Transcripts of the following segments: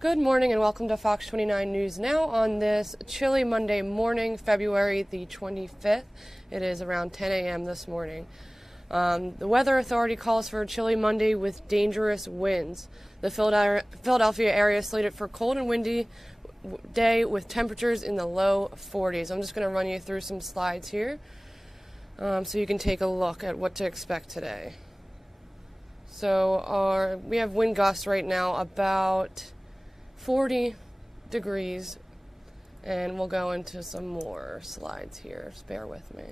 Good morning and welcome to Fox 29 News Now on this chilly Monday morning, February the 25th. It is around 10 a.m. this morning. The Weather Authority calls for a chilly Monday with dangerous winds. The Philadelphia area is slated for cold and windy day with temperatures in the low 40s. I'm just going to run you through some slides here so you can take a look at what to expect today. So we have wind gusts right now about 40 degrees, and we'll go into some more slides here. Just bear with me.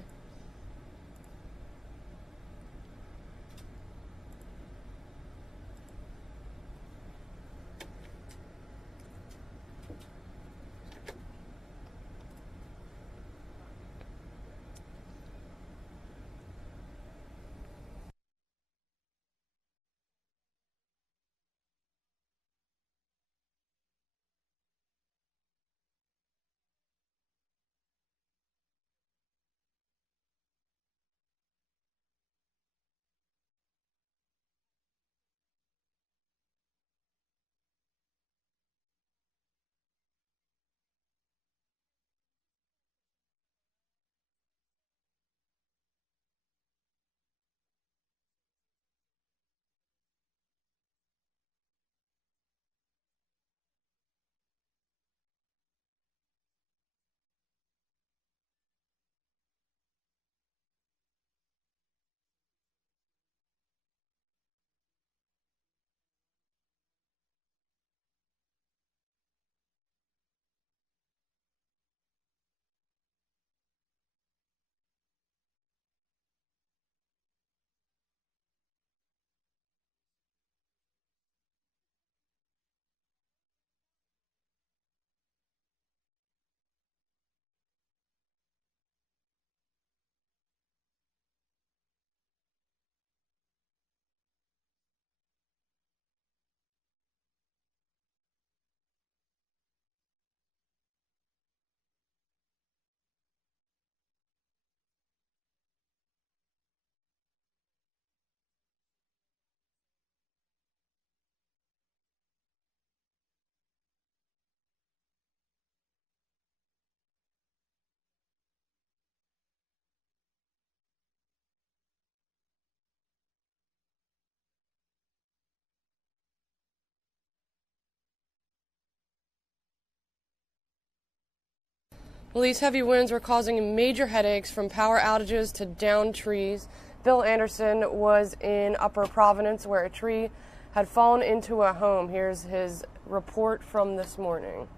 Well, these heavy winds were causing major headaches from power outages to downed trees. Bill Anderson was in Upper Providence where a tree had fallen into a home. Here's his report from this morning.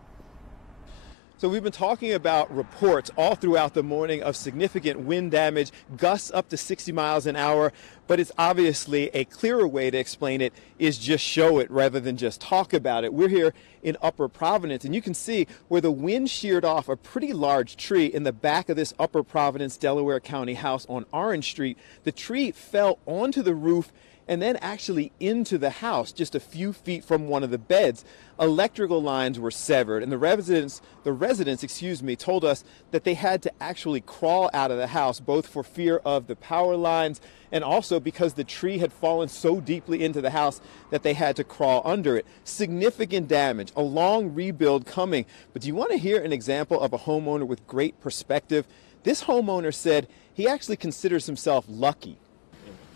So we've been talking about reports all throughout the morning of significant wind damage, gusts up to 60 miles an hour, but it's obviously a clearer way to explain it is just show it rather than just talk about it. We're here in Upper Providence, and you can see where the wind sheared off a pretty large tree in the back of this Upper Providence, Delaware County house on Orange Street. The tree fell onto the roof and then actually into the house just a few feet from one of the beds. Electrical lines were severed, and the residents, told us that they had to actually crawl out of the house, both for fear of the power lines and also because the tree had fallen so deeply into the house that they had to crawl under it. Significant damage, a long rebuild coming. But do you want to hear an example of a homeowner with great perspective? This homeowner said he actually considers himself lucky.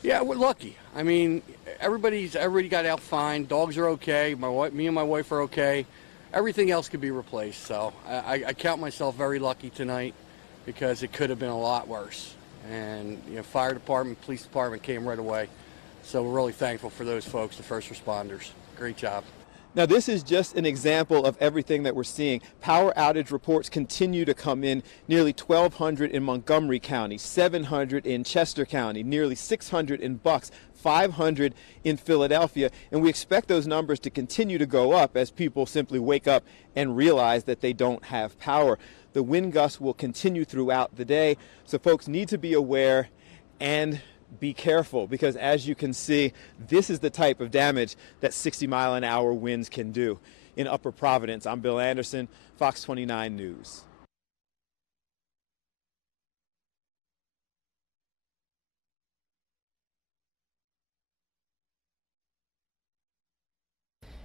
Yeah, we're lucky. I mean, everybody got out fine. Dogs are okay. Me and my wife are okay. Everything else could be replaced. So I count myself very lucky tonight because it could have been a lot worse. And fire department, police department came right away. So we're really thankful for those folks, the first responders. Great job. Now, this is just an example of everything that we're seeing. Power outage reports continue to come in. Nearly 1,200 in Montgomery County, 700 in Chester County, nearly 600 in Bucks, 500 in Philadelphia. And we expect those numbers to continue to go up as people simply wake up and realize that they don't have power. The wind gusts will continue throughout the day, so folks need to be aware and be careful, because as you can see, this is the type of damage that 60-mile-an-hour winds can do. In Upper Providence, I'm Bill Anderson, Fox 29 News.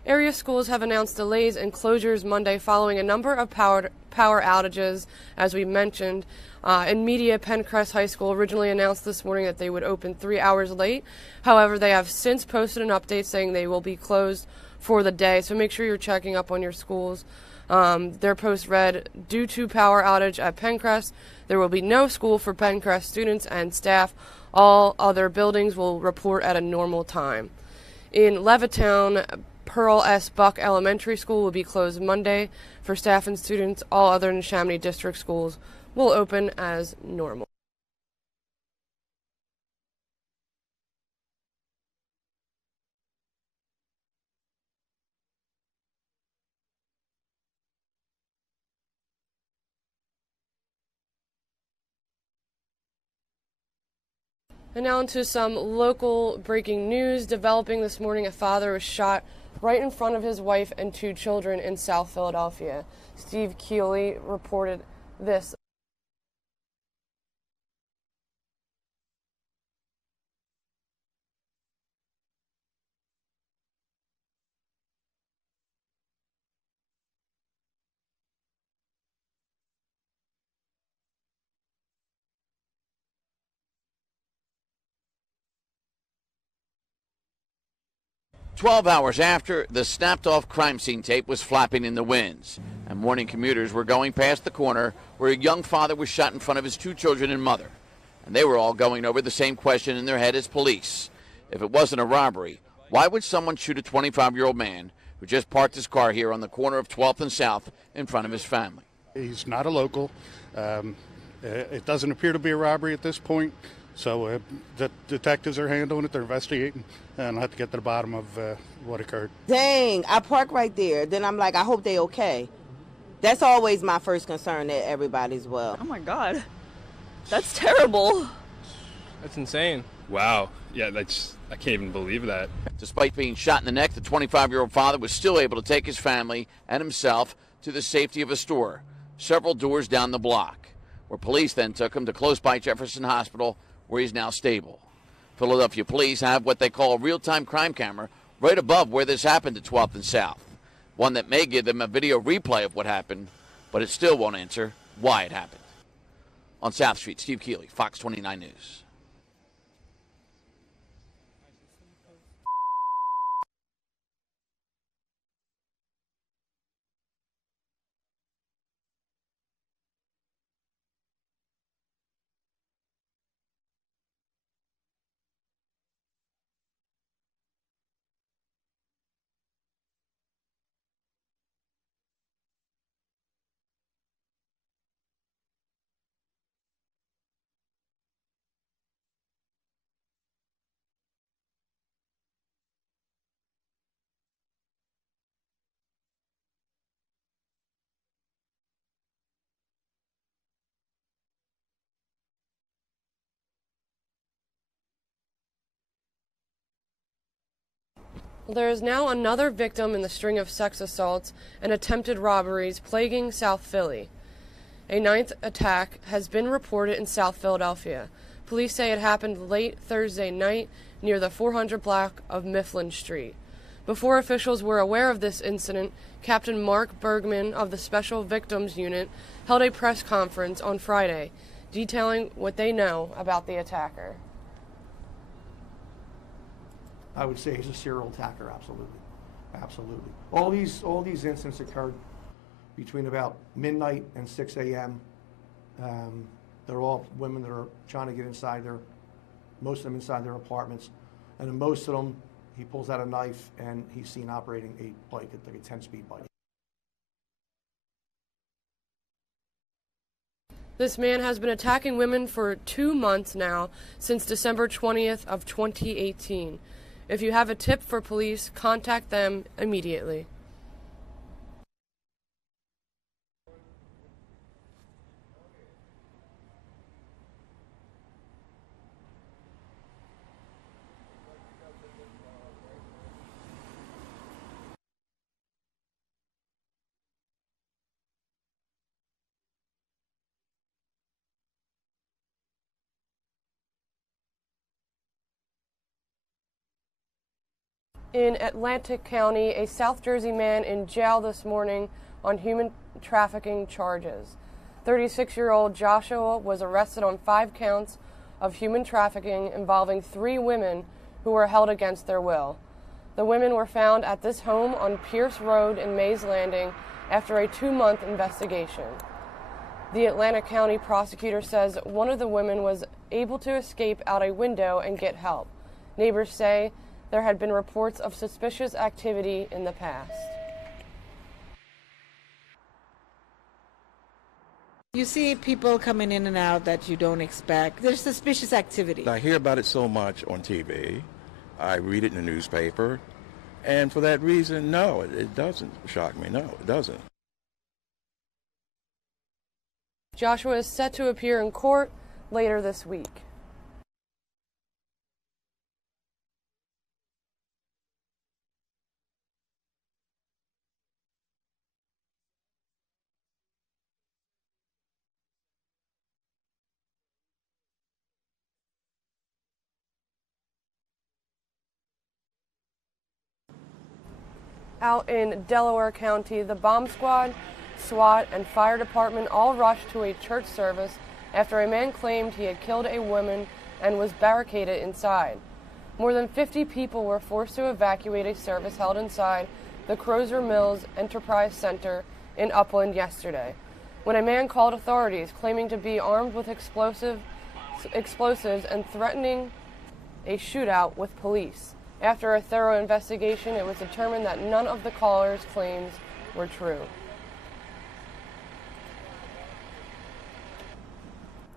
Area schools have announced delays and closures Monday following a number of power outages, as we mentioned. In media, Pencrest High School originally announced this morning that they would open 3 hours late. However, they have since posted an update saying they will be closed for the day, so make sure you're checking up on your schools. Their post read, due to power outage at Pencrest, there will be no school for Pencrest students and staff. All other buildings will report at a normal time. In Levittown, Pearl S. Buck Elementary School will be closed Monday for staff and students. All other Neshaminy District schools will open as normal. And now into some local breaking news. Developing this morning, a father was shot right in front of his wife and 2 children in South Philadelphia. Steve Keeley reported this. 12 hours after, the snapped-off crime scene tape was flapping in the winds, and morning commuters were going past the corner where a young father was shot in front of his 2 children and mother. And they were all going over the same question in their head as police. If it wasn't a robbery, why would someone shoot a 25-year-old man who just parked his car here on the corner of 12th and South in front of his family? He's not a local. It doesn't appear to be a robbery at this point. So the detectives are handling it. They're investigating, and I'll have to get to the bottom of what occurred. Dang, I park right there. Then I'm like, I hope they okay. That's always my first concern, that everybody's well. Oh my God, that's terrible. That's insane. Wow. Yeah, I can't even believe that. Despite being shot in the neck, the 25-year-old father was still able to take his family and himself to the safety of a store several doors down the block, where police then took him to close by Jefferson Hospital, where he's now stable. Philadelphia police have what they call a real-time crime camera right above where this happened at 12th and South, one that may give them a video replay of what happened, but it still won't answer why it happened. On South Street, Steve Keeley, Fox 29 News. There is now another victim in the string of sex assaults and attempted robberies plaguing South Philly. A 9th attack has been reported in South Philadelphia. Police say it happened late Thursday night near the 400 block of Mifflin Street. Before officials were aware of this incident, Captain Mark Bergman of the Special Victims Unit held a press conference on Friday, detailing what they know about the attacker. I would say he's a serial attacker, absolutely. Absolutely. All these incidents occurred between about midnight and 6 a.m. They're all women that are trying to get inside most of them inside their apartments. And in most of them, he pulls out a knife and he's seen operating a bike, like a 10-speed bike. This man has been attacking women for 2 months now, since December 20th of 2018. If you have a tip for police, contact them immediately. In Atlantic County, a South Jersey man in jail this morning on human trafficking charges. 36-year-old Joshua was arrested on 5 counts of human trafficking involving 3 women who were held against their will. The women were found at this home on Pierce Road in Mays Landing after a 2-month investigation. The Atlantic County prosecutor says one of the women was able to escape out a window and get help. Neighbors say there had been reports of suspicious activity in the past. You see people coming in and out that you don't expect. There's suspicious activity. I hear about it so much on TV. I read it in the newspaper. And for that reason, no, it doesn't shock me. No, it doesn't. Joshua is set to appear in court later this week. Out in Delaware County, the bomb squad, SWAT, and fire department all rushed to a church service after a man claimed he had killed a woman and was barricaded inside. More than 50 people were forced to evacuate a service held inside the Crozer Mills Enterprise Center in Upland yesterday, when a man called authorities claiming to be armed with explosives and threatening a shootout with police. After a thorough investigation, it was determined that none of the caller's claims were true.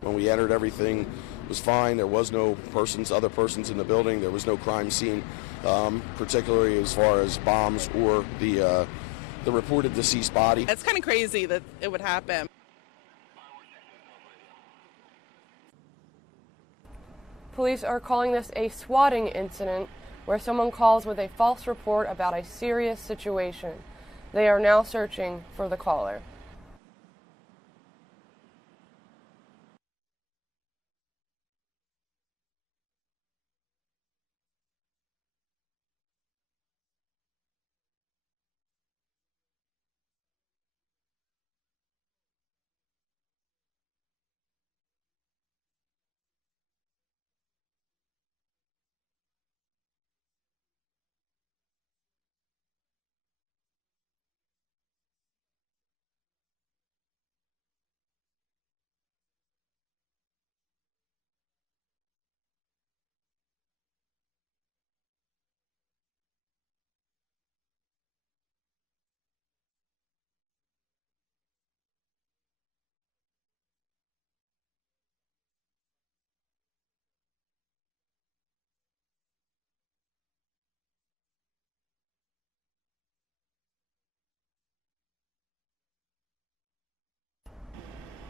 When we entered, everything was fine. There was no other persons in the building. There was no crime scene, particularly as far as bombs or the reported deceased body. It's kind of crazy that it would happen. Police are calling this a swatting incident, where someone calls with a false report about a serious situation. They are now searching for the caller.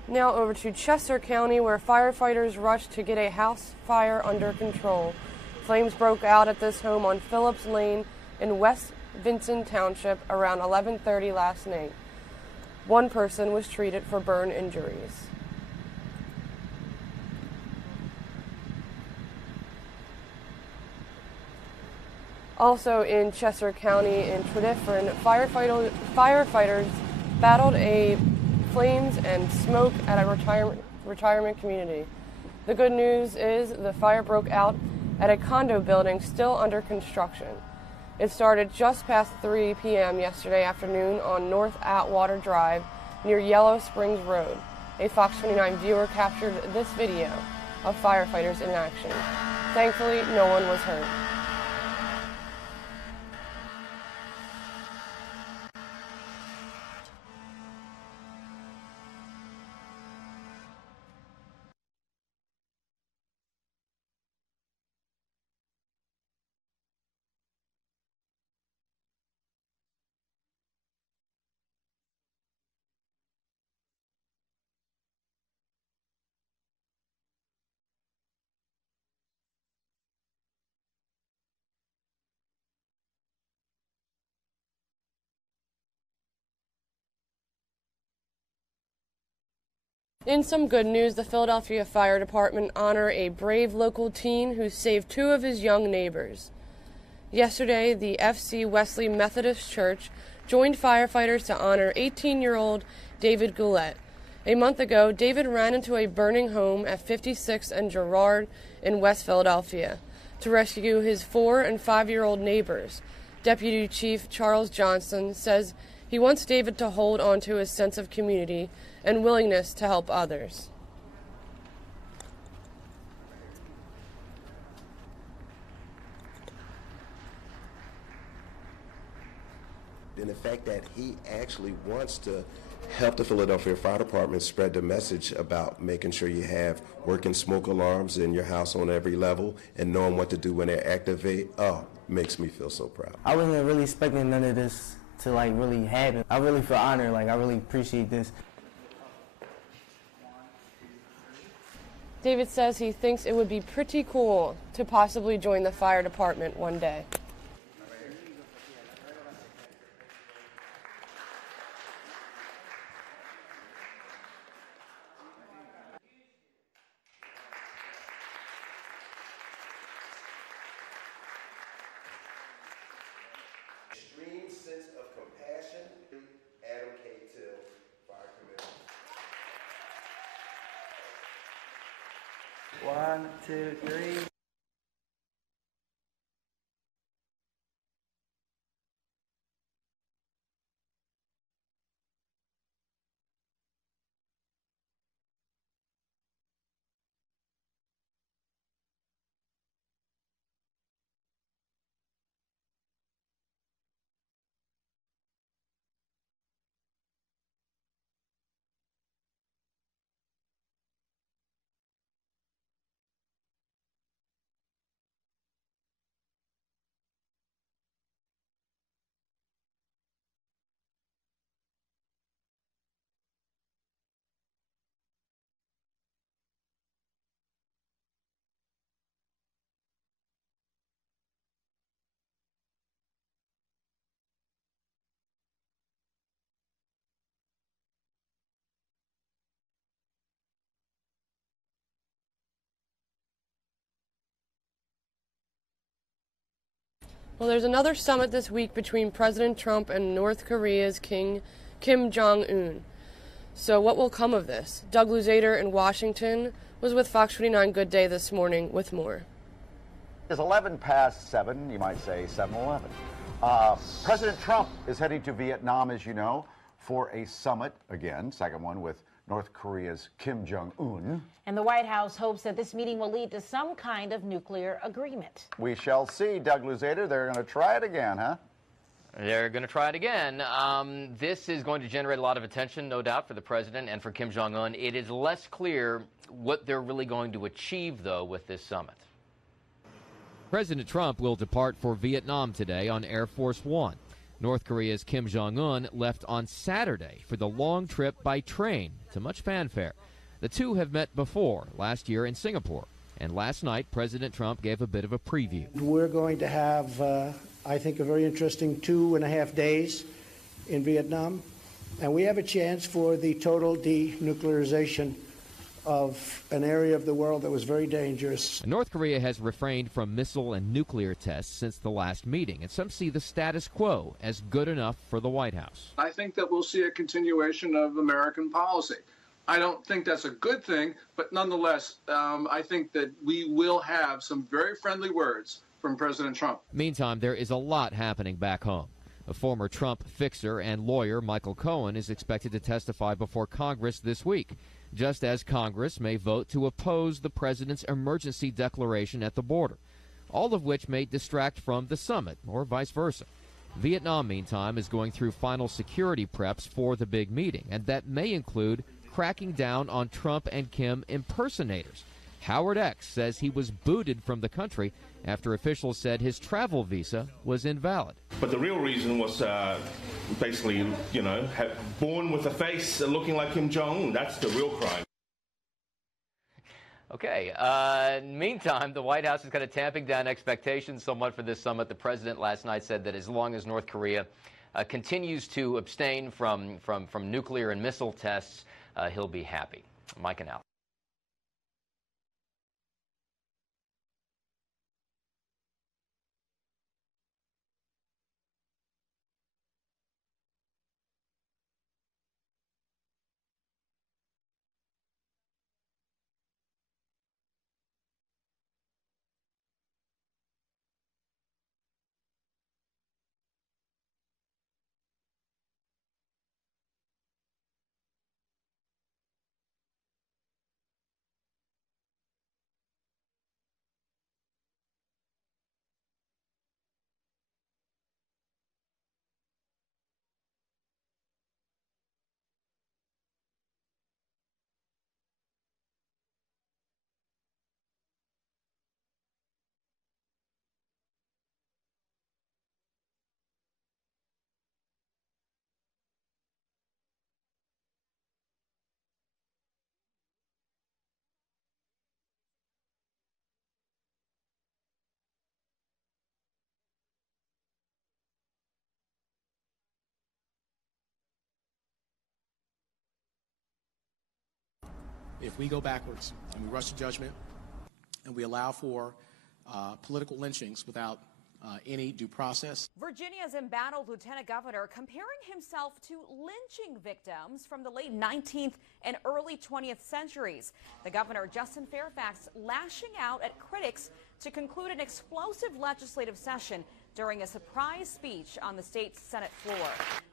Now over to Chester County, where firefighters rushed to get a house fire under control. Flames broke out at this home on Phillips Lane in West Vincent Township around 11:30 last night. One person was treated for burn injuries. Also in Chester County in Tredyffrin, firefighters battled flames and smoke at a retirement community. The good news is the fire broke out at a condo building still under construction. It started just past 3 p.m. yesterday afternoon on North Atwater Drive near Yellow Springs Road. A Fox 29 viewer captured this video of firefighters in action. Thankfully, no one was hurt. In some good news, the Philadelphia Fire Department honor a brave local teen who saved 2 of his young neighbors. Yesterday, the FC Wesley Methodist Church joined firefighters to honor 18-year-old David Goulet. A month ago, David ran into a burning home at 56 and Girard in West Philadelphia to rescue his 4- and 5-year-old neighbors. Deputy Chief Charles Johnson says he wants David to hold on to his sense of community and willingness to help others. And the fact that he actually wants to help the Philadelphia Fire Department spread the message about making sure you have working smoke alarms in your house on every level and knowing what to do when they activate, makes me feel so proud. I wasn't really expecting none of this to really happen. I really feel honored, I really appreciate this. David says he thinks it would be pretty cool to possibly join the fire department one day. Extreme sense of compassion, Adam K. Till, Fire Committee. 1, 2, 3. Well, there's another summit this week between President Trump and North Korea's King Kim Jong-un. So what will come of this? Doug Luzader in Washington was with Fox 29 Good Day this morning with more. It's 11 past 7, you might say 7:11. President Trump is heading to Vietnam, as you know, for a summit, again, second one with North Korea's Kim Jong-un. And the White House hopes that this meeting will lead to some kind of nuclear agreement. We shall see. Doug Luzader, they're going to try it again, huh? They're going to try it again. This is going to generate a lot of attention, no doubt, for the president and for Kim Jong-un. It is less clear what they're really going to achieve, though, with this summit. President Trump will depart for Vietnam today on Air Force One. North Korea's Kim Jong-un left on Saturday for the long trip by train to much fanfare. The two have met before, last year in Singapore. And last night, President Trump gave a bit of a preview. We're going to have, I think, a very interesting 2.5 days in Vietnam. And we have a chance for the total denuclearization of an area of the world that was very dangerous. North Korea has refrained from missile and nuclear tests since the last meeting, and some see the status quo as good enough for the White House. I think that we'll see a continuation of American policy. I don't think that's a good thing, but nonetheless, I think that we will have some very friendly words from President Trump. Meantime, there is a lot happening back home. A former Trump fixer and lawyer, Michael Cohen, is expected to testify before Congress this week, just as Congress may vote to oppose the president's emergency declaration at the border, all of which may distract from the summit or vice versa. Vietnam, meantime, is going through final security preps for the big meeting, and that may include cracking down on Trump and Kim impersonators. Howard X says he was booted from the country after officials said his travel visa was invalid. But the real reason was basically, born with a face looking like Kim Jong-un. That's the real crime. Okay. Meantime, the White House is kind of tamping down expectations somewhat for this summit. The president last night said that as long as North Korea continues to abstain from nuclear and missile tests, he'll be happy. Mike and Al. If we go backwards and we rush to judgment and we allow for political lynchings without any due process. Virginia's embattled lieutenant governor comparing himself to lynching victims from the late 19th and early 20th centuries. The governor, Justin Fairfax, lashing out at critics to conclude an explosive legislative session during a surprise speech on the state's Senate floor.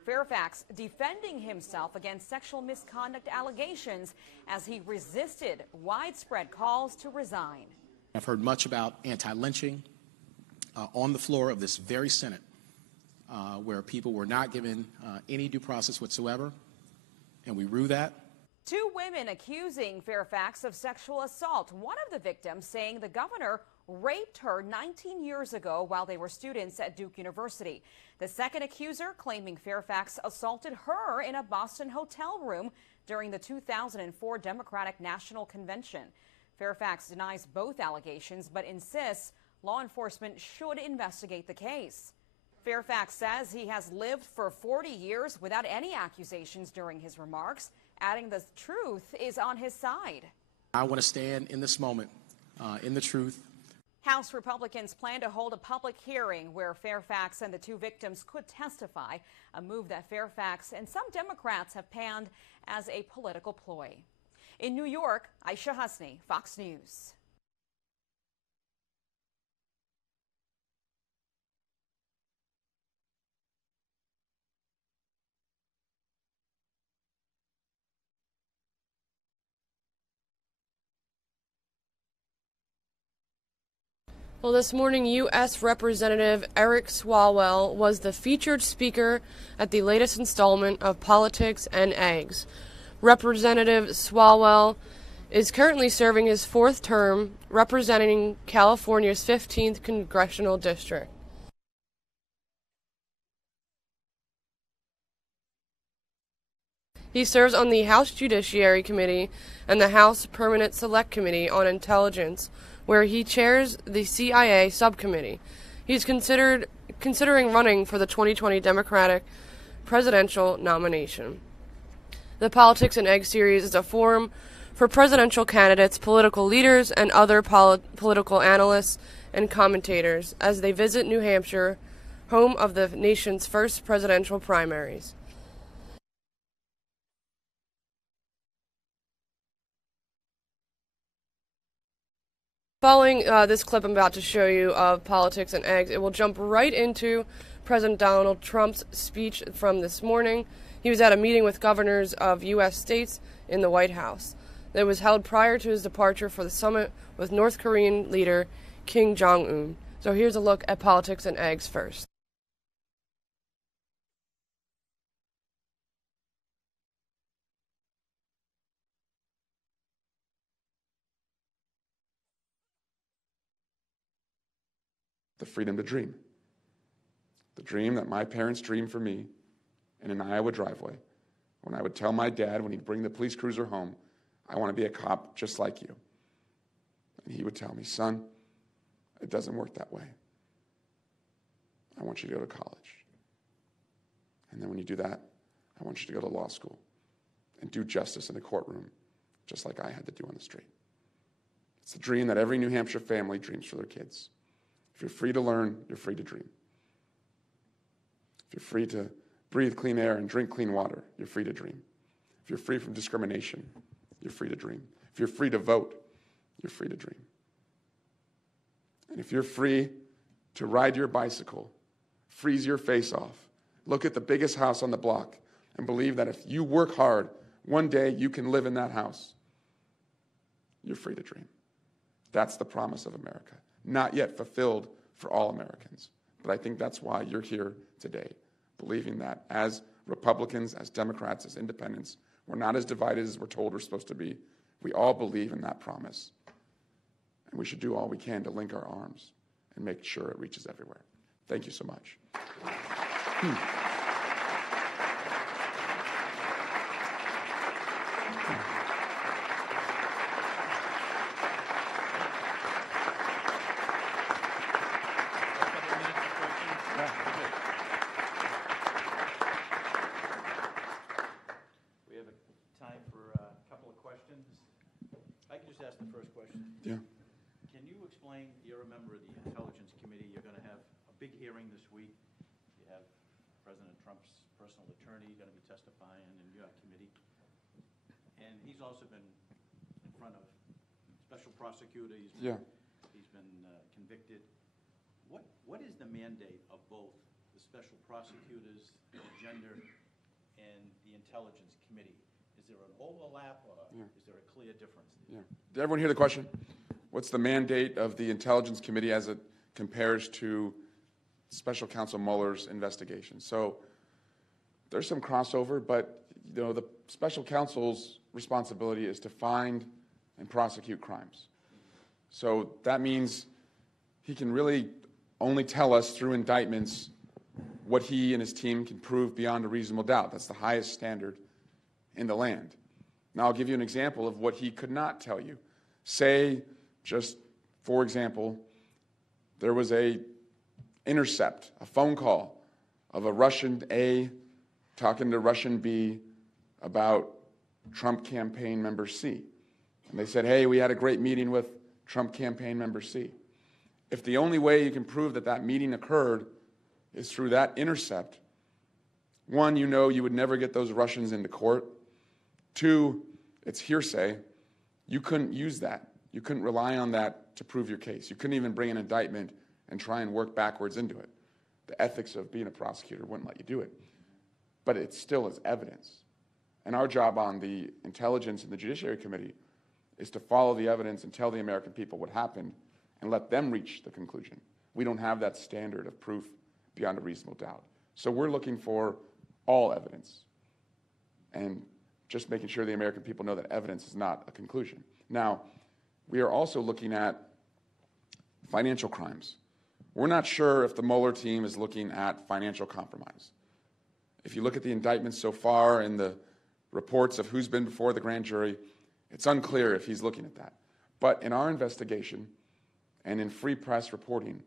Fairfax defending himself against sexual misconduct allegations as he resisted widespread calls to resign. I've heard much about anti-lynching on the floor of this very Senate, where people were not given any due process whatsoever, and we rue that. Two women accusing Fairfax of sexual assault. One of the victims saying the governor raped her 19 years ago while they were students at Duke University. The second accuser claiming Fairfax assaulted her in a Boston hotel room during the 2004 Democratic National Convention. Fairfax denies both allegations but insists law enforcement should investigate the case. Fairfax says he has lived for 40 years without any accusations during his remarks, adding the truth is on his side. I want to stand in this moment in the truth. House Republicans plan to hold a public hearing where Fairfax and the two victims could testify, a move that Fairfax and some Democrats have panned as a political ploy. In New York, Aisha Hasni, Fox News. Well, this morning, U.S. Representative Eric Swalwell was the featured speaker at the latest installment of Politics and Eggs. Representative Swalwell is currently serving his fourth term representing California's 15th congressional district. He serves on the House Judiciary Committee and the House Permanent Select Committee on Intelligence, where he chairs the CIA subcommittee. He's considering running for the 2020 Democratic presidential nomination. The Politics and Egg series is a forum for presidential candidates, political leaders, and other political analysts and commentators as they visit New Hampshire, home of the nation's first presidential primaries. Following this clip I'm about to show you of Politics and Eggs, it will jump right into President Donald Trump's speech from this morning. He was at a meeting with governors of U.S. states in the White House. It was held prior to his departure for the summit with North Korean leader Kim Jong-un. So here's a look at Politics and Eggs first. The freedom to dream. The dream that my parents dreamed for me in an Iowa driveway when I would tell my dad when he'd bring the police cruiser home, I want to be a cop just like you. And he would tell me, son, it doesn't work that way. I want you to go to college. And then when you do that, I want you to go to law school and do justice in the courtroom just like I had to do on the street. It's the dream that every New Hampshire family dreams for their kids. If you're free to learn, you're free to dream. If you're free to breathe clean air and drink clean water, you're free to dream. If you're free from discrimination, you're free to dream. If you're free to vote, you're free to dream. And if you're free to ride your bicycle, freeze your face off, look at the biggest house on the block, and believe that if you work hard, one day you can live in that house, you're free to dream. That's the promise of America. Not yet fulfilled for all Americans. But I think that's why you're here today, believing that as Republicans, as Democrats, as independents, we're not as divided as we're told we're supposed to be. We all believe in that promise. And we should do all we can to link our arms and make sure it reaches everywhere. Thank you so much. just ask the first question? Yeah. Can you explain, you're a member of the Intelligence Committee, you're going to have a big hearing this week. You have President Trump's personal attorney going to be testifying in your committee. And he's also been in front of special prosecutor. He's been convicted. What is the mandate of both the special prosecutors, the gender, and the Intelligence Committee? Is there an overlap, or is there a clear difference? Yeah. Did everyone hear the question? What's the mandate of the Intelligence Committee as it compares to Special Counsel Mueller's investigation? So there's some crossover, but the Special Counsel's responsibility is to find and prosecute crimes. So that means he can really only tell us through indictments what he and his team can prove beyond a reasonable doubt. That's the highest standard in the land. Now, I'll give you an example of what he could not tell you. Say, just for example, there was a intercept, a phone call of a Russian A talking to Russian B about Trump campaign member C. And they said, hey, we had a great meeting with Trump campaign member C. If the only way you can prove that that meeting occurred is through that intercept, one, you would never get those Russians into court. Two, it's hearsay. You couldn't use that. You couldn't rely on that to prove your case. You couldn't even bring an indictment and try and work backwards into it. The ethics of being a prosecutor wouldn't let you do it. But it still is evidence. And our job on the Intelligence and the Judiciary Committee is to follow the evidence and tell the American people what happened and let them reach the conclusion. We don't have that standard of proof beyond a reasonable doubt. So we're looking for all evidence and just making sure the American people know that evidence is not a conclusion. Now, we are also looking at financial crimes. We're not sure if the Mueller team is looking at financial compromise. If you look at the indictments so far and the reports of who's been before the grand jury, it's unclear if he's looking at that. But in our investigation and in free press reporting,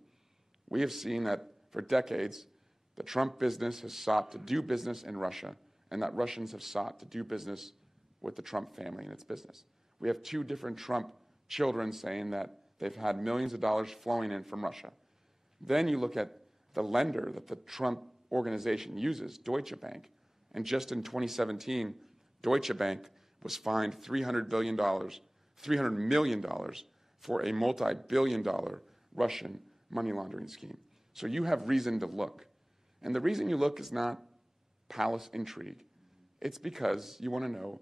we have seen that for decades, the Trump business has sought to do business in Russia, and that Russians have sought to do business with the Trump family and its business. We have two different Trump children saying that they've had millions of dollars flowing in from Russia. Then you look at the lender that the Trump organization uses, Deutsche Bank, and just in 2017, Deutsche Bank was fined $300 million for a multi-billion-dollar Russian money laundering scheme. So you have reason to look. And the reason you look is not palace intrigue. It's because you want to know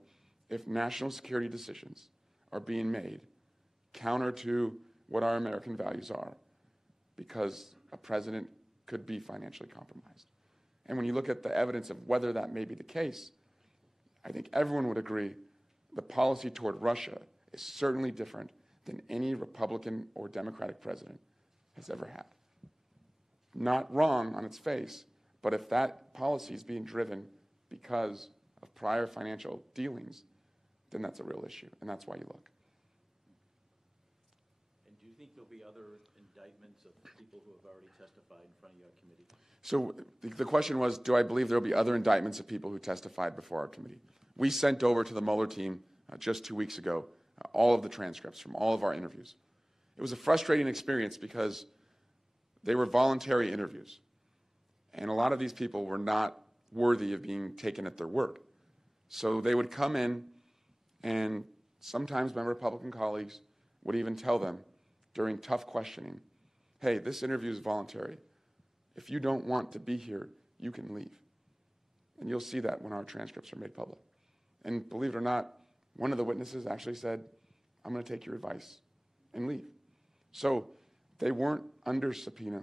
if national security decisions are being made counter to what our American values are, because a president could be financially compromised. And when you look at the evidence of whether that may be the case, I think everyone would agree the policy toward Russia is certainly different than any Republican or Democratic president has ever had. Not wrong on its face, but if that policy is being driven because of prior financial dealings, then that's a real issue, and that's why you look. And do you think there'll be other indictments of people who have already testified in front of your committee? So the question was, do I believe there will be other indictments of people who testified before our committee? We sent over to the Mueller team just 2 weeks ago all of the transcripts from all of our interviews. It was a frustrating experience because they were voluntary interviews, and a lot of these people were not worthy of being taken at their word. So they would come in, and sometimes my Republican colleagues would even tell them during tough questioning, hey, this interview is voluntary. If you don't want to be here, you can leave. And you'll see that when our transcripts are made public. And believe it or not, one of the witnesses actually said, I'm going to take your advice and leave. So they weren't under subpoena,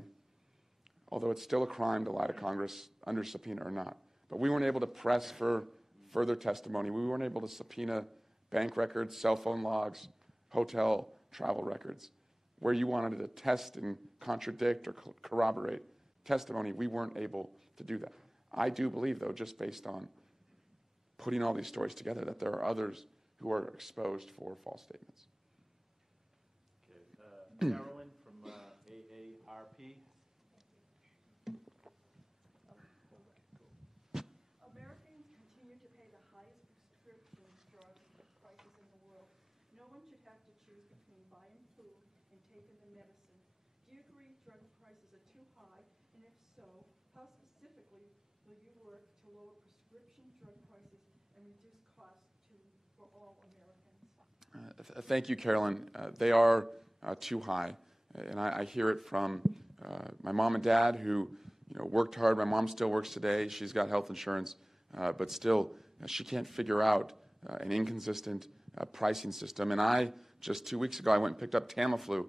although it's still a crime to lie to Congress under subpoena or not. But we weren't able to press for further testimony. We weren't able to subpoena bank records, cell phone logs, hotel travel records. Where you wanted to test and contradict or corroborate testimony, we weren't able to do that. I do believe, though, just based on putting all these stories together, that there are others who are exposed for false statements. Okay. Carolyn from AARP. Americans continue to pay the highest prescription drug prices in the world. No one should have to food and taken the medicine. Do you agree drug prices are too high? And if so, how specifically will you work to lower prescription drug prices and reduce costs for all Americans? Thank you, Carolyn. They are too high, and I hear it from my mom and dad who worked hard. My mom still works today. She's got health insurance, but still she can't figure out an inconsistent pricing system. And just 2 weeks ago, I went and picked up Tamiflu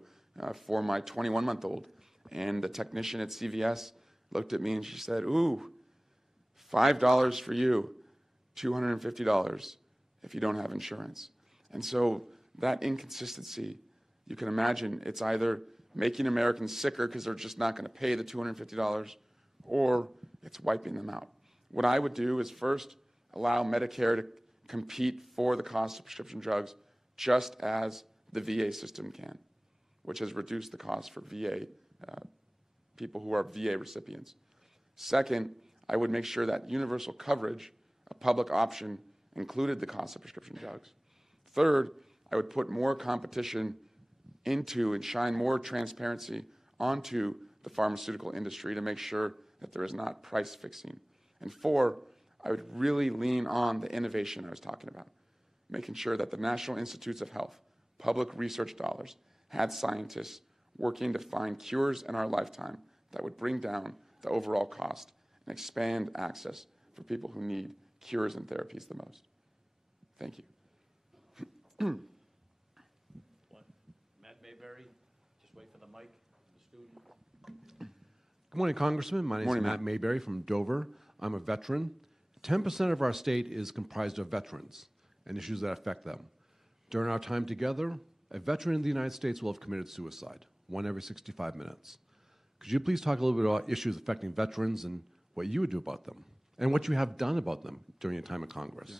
for my 21-month-old, and the technician at CVS looked at me and she said, "Ooh, $5 for you, $250 if you don't have insurance." And so that inconsistency, you can imagine, it's either making Americans sicker because they're just not going to pay the $250, or it's wiping them out. What I would do is first allow Medicare to compete for the cost of prescription drugs just as the VA system can, which has reduced the cost for VA people who are VA recipients. Second, I would make sure that universal coverage, a public option, included the cost of prescription drugs. Third, I would put more competition into and shine more transparency onto the pharmaceutical industry to make sure that there is not price fixing. And four, I would really lean on the innovation I was talking about, making sure that the National Institutes of Health, public research dollars, had scientists working to find cures in our lifetime that would bring down the overall cost and expand access for people who need cures and therapies the most. Thank you. Matt Mayberry, just wait for the mic, the student. Good morning, Congressman. My name is Matt Matt. Mayberry from Dover. I'm a veteran. 10% of our state is comprised of veterans and issues that affect them. During our time together, a veteran in the United States will have committed suicide, one every 65 minutes. Could you please talk a little bit about issues affecting veterans and what you would do about them, and what you have done about them during your time in Congress? Yeah.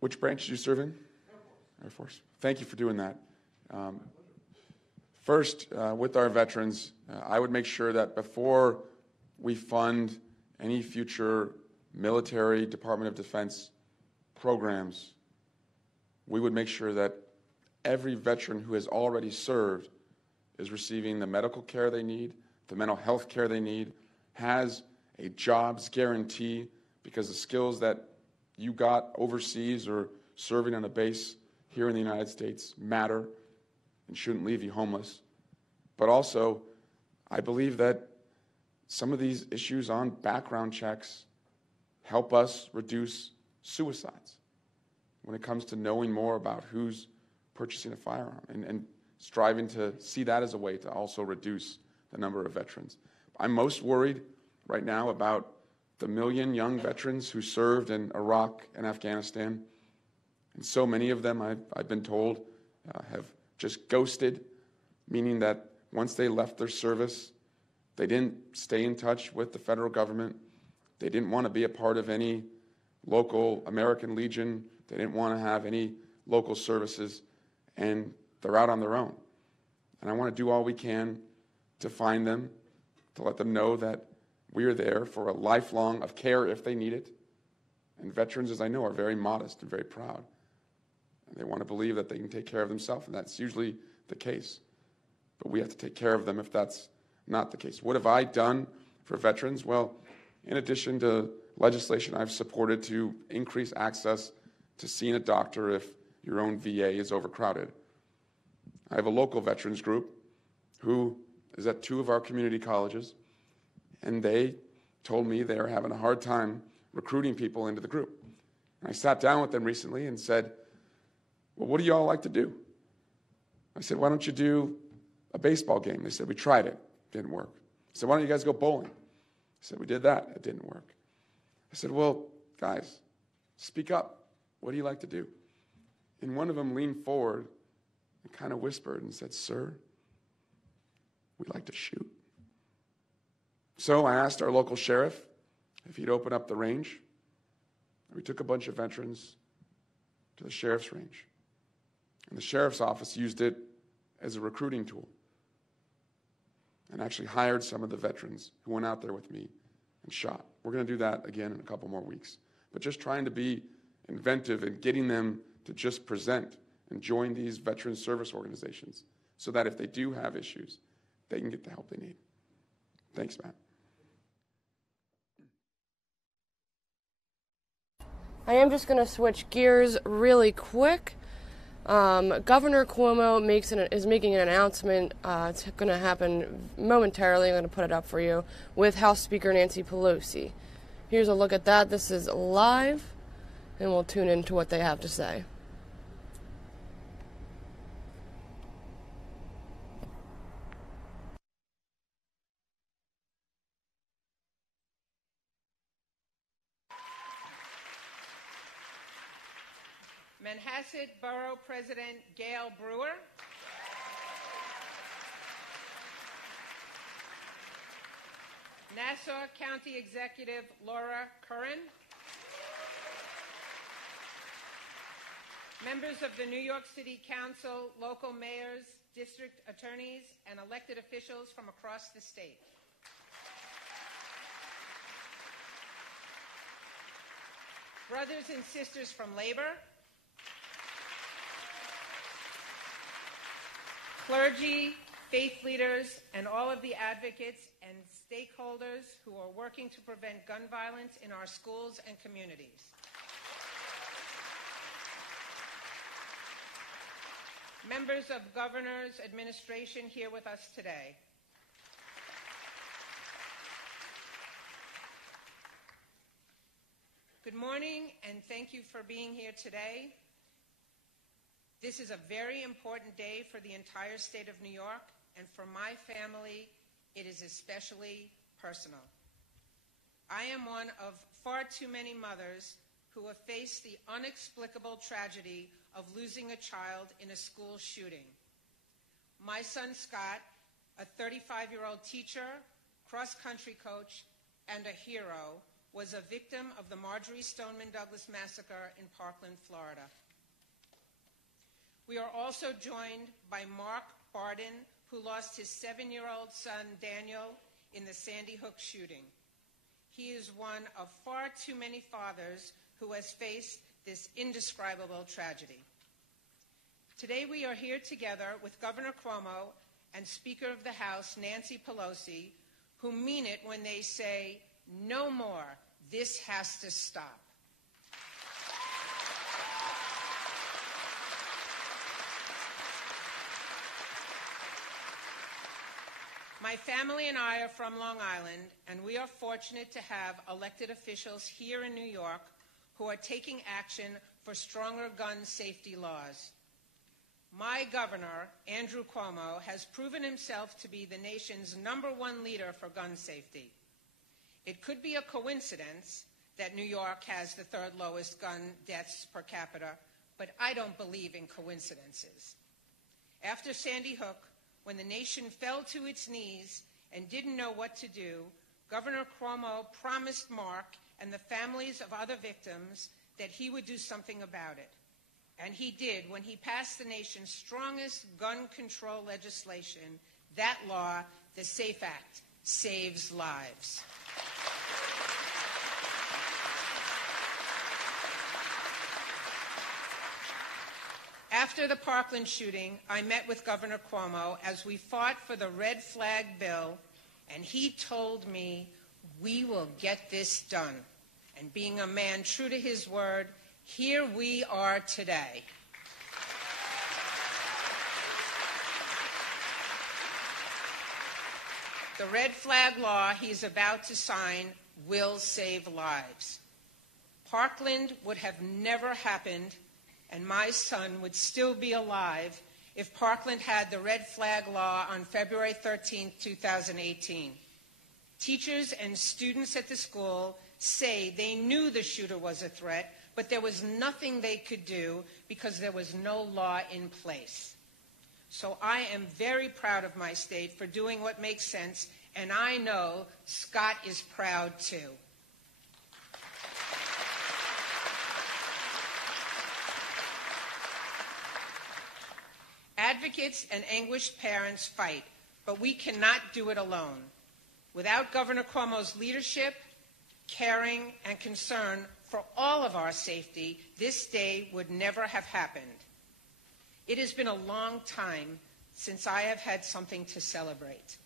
Which branch did you serve in? Air Force. Thank you for doing that. First, with our veterans, I would make sure that before we fund any future military Department of Defense programs, we would make sure that every veteran who has already served is receiving the medical care they need, the mental health care they need, has a jobs guarantee, because the skills that you got overseas or serving on a base here in the United States matter and shouldn't leave you homeless. But also, I believe that some of these issues on background checks help us reduce suicides when it comes to knowing more about who's purchasing a firearm and striving to see that as a way to also reduce the number of veterans. I'm most worried right now about the 1 million young veterans who served in Iraq and Afghanistan. And so many of them, I've been told, have just ghosted, meaning that once they left their service, they didn't stay in touch with the federal government. They didn't want to be a part of any local American Legion. They didn't want to have any local services, and they're out on their own. And I want to do all we can to find them, to let them know that we are there for a lifelong of care if they need it. And veterans, as I know, are very modest and very proud. And they want to believe that they can take care of themselves, and that's usually the case. But we have to take care of them if that's not the case. What have I done for veterans? Well, in addition to legislation I've supported to increase access to seeing a doctor if your own VA is overcrowded, I have a local veterans group who is at 2 of our community colleges, and they told me they are having a hard time recruiting people into the group. And I sat down with them recently and said, well, what do you all like to do? I said, why don't you do a baseball game? They said, we tried it. Didn't work. I said, why don't you guys go bowling? I said, we did that. It didn't work. I said, well, guys, speak up. What do you like to do? And one of them leaned forward and kind of whispered and said, sir, we like to shoot. So I asked our local sheriff if he'd open up the range. We took a bunch of veterans to the sheriff's range. And the sheriff's office used it as a recruiting tool and actually hired some of the veterans who went out there with me and shot. We're going to do that again in a couple more weeks. But just trying to be inventive and getting them to just present and join these veteran service organizations so that if they do have issues, they can get the help they need. Thanks, Matt. I am just going to switch gears really quick. Governor Cuomo is making an announcement. It's going to happen momentarily. I'm going to put it up for you with House Speaker Nancy Pelosi. Here's a look at that. This is live, and we'll tune into what they have to say. Manhasset Borough President Gail Brewer. Nassau County Executive Laura Curran. Members of the New York City Council, local mayors, district attorneys, and elected officials from across the state. Brothers and sisters from labor, clergy, faith leaders, and all of the advocates and stakeholders who are working to prevent gun violence in our schools and communities. Members of Governor's administration here with us today. Good morning, and thank you for being here today. This is a very important day for the entire state of New York, and for my family, it is especially personal. I am one of far too many mothers who have faced the inexplicable tragedy of losing a child in a school shooting. My son Scott, a 35-year-old teacher, cross-country coach, and a hero, was a victim of the Marjorie Stoneman Douglas massacre in Parkland, Florida. We are also joined by Mark Barden, who lost his 7-year-old son, Daniel, in the Sandy Hook shooting. He is one of far too many fathers who has faced this indescribable tragedy. Today we are here together with Governor Cuomo and Speaker of the House, Nancy Pelosi, who mean it when they say, "No more, this has to stop." My family and I are from Long Island, and we are fortunate to have elected officials here in New York who are taking action for stronger gun safety laws. My governor, Andrew Cuomo, has proven himself to be the nation's #1 leader for gun safety. It could be a coincidence that New York has the 3rd lowest gun deaths per capita, but I don't believe in coincidences. After Sandy Hook, when the nation fell to its knees and didn't know what to do, Governor Cuomo promised Mark and the families of other victims that he would do something about it. And he did when he passed the nation's strongest gun control legislation. That law, the SAFE Act, saves lives. After the Parkland shooting, I met with Governor Cuomo as we fought for the red flag bill, and he told me, "We will get this done." And being a man true to his word, here we are today. The red flag law he's about to sign will save lives. Parkland would have never happened, and my son would still be alive if Parkland had the red flag law on February 13, 2018. Teachers and students at the school say they knew the shooter was a threat, but there was nothing they could do because there was no law in place. So I am very proud of my state for doing what makes sense, and I know Scott is proud too. Advocates and anguished parents fight, but we cannot do it alone. Without Governor Cuomo's leadership, caring, and concern for all of our safety, this day would never have happened. It has been a long time since I have had something to celebrate,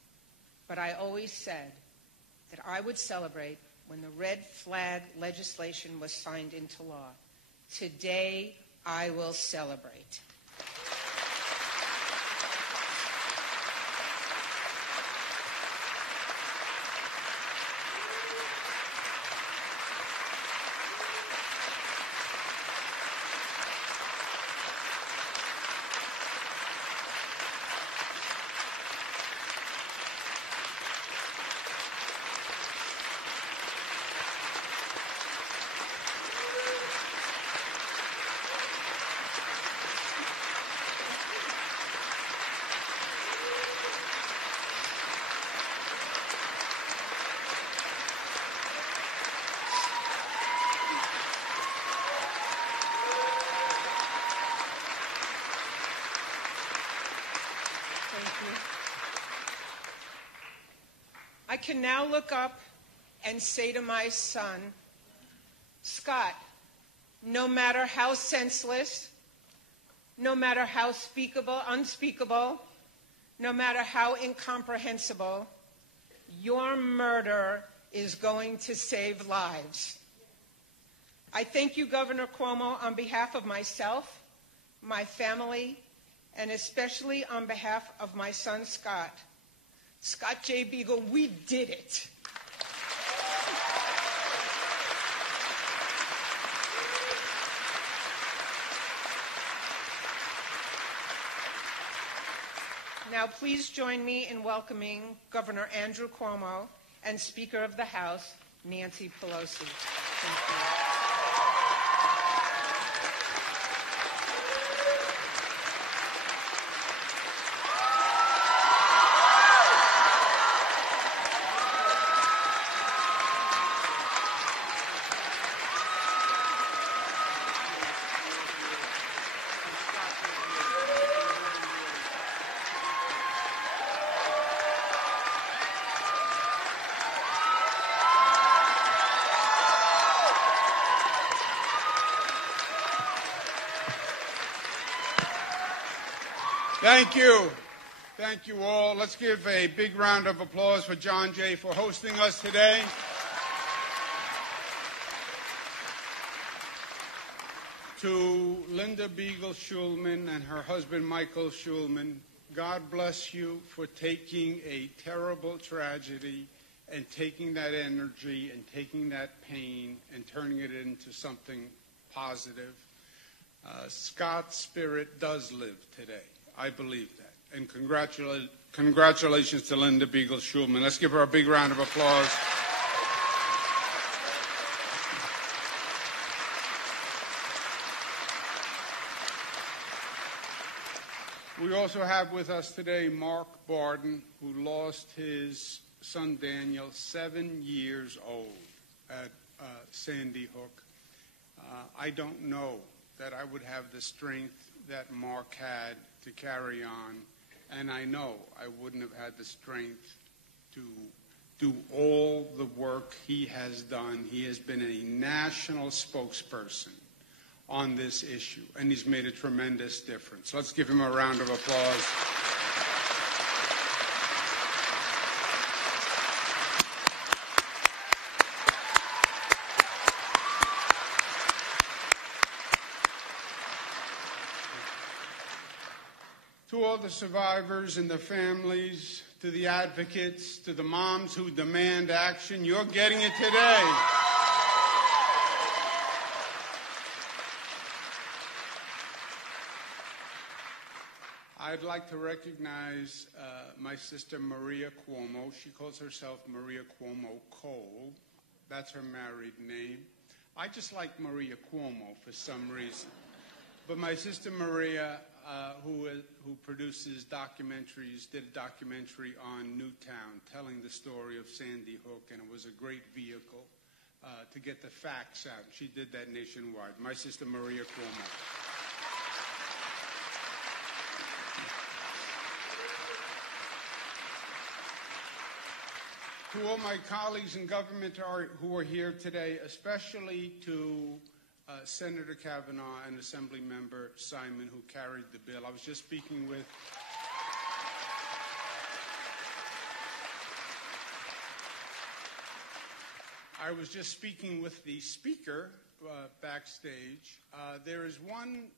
but I always said that I would celebrate when the red flag legislation was signed into law. Today, I will celebrate. I can now look up and say to my son, Scott, no matter how senseless, no matter how unspeakable, no matter how incomprehensible, your murder is going to save lives. I thank you, Governor Cuomo, on behalf of myself, my family, and especially on behalf of my son, Scott. Scott J. Beagle, we did it. Now, please join me in welcoming Governor Andrew Cuomo and Speaker of the House, Nancy Pelosi. Thank you. Thank you. Thank you all. Let's give a big round of applause for John Jay for hosting us today. To Linda Beagle Schulman and her husband Michael Schulman, God bless you for taking a terrible tragedy and taking that energy and taking that pain and turning it into something positive. Scott's spirit does live today. I believe that. And congratulations to Linda Beagle Schulman. Let's give her a big round of applause. We also have with us today Mark Barden, who lost his son Daniel, 7 years old, at Sandy Hook. I don't know that I would have the strength that Mark had to carry on, and I know I wouldn't have had the strength to do all the work he has done. He has been a national spokesperson on this issue, and he's made a tremendous difference. Let's give him a round of applause. To all the survivors and the families, to the advocates, to the moms who demand action, you're getting it today. I'd like to recognize my sister Maria Cuomo. She calls herself Maria Cuomo Cole. That's her married name. I just like Maria Cuomo for some reason. But my sister Maria, who produces documentaries, did a documentary on Newtown telling the story of Sandy Hook, and it was a great vehicle to get the facts out. She did that nationwide. My sister Maria Cuomo. To all my colleagues in government who are here today, especially to Senator Kavanaugh and Assemblymember Simon, who carried the bill. I was just speaking with the Speaker backstage. There is one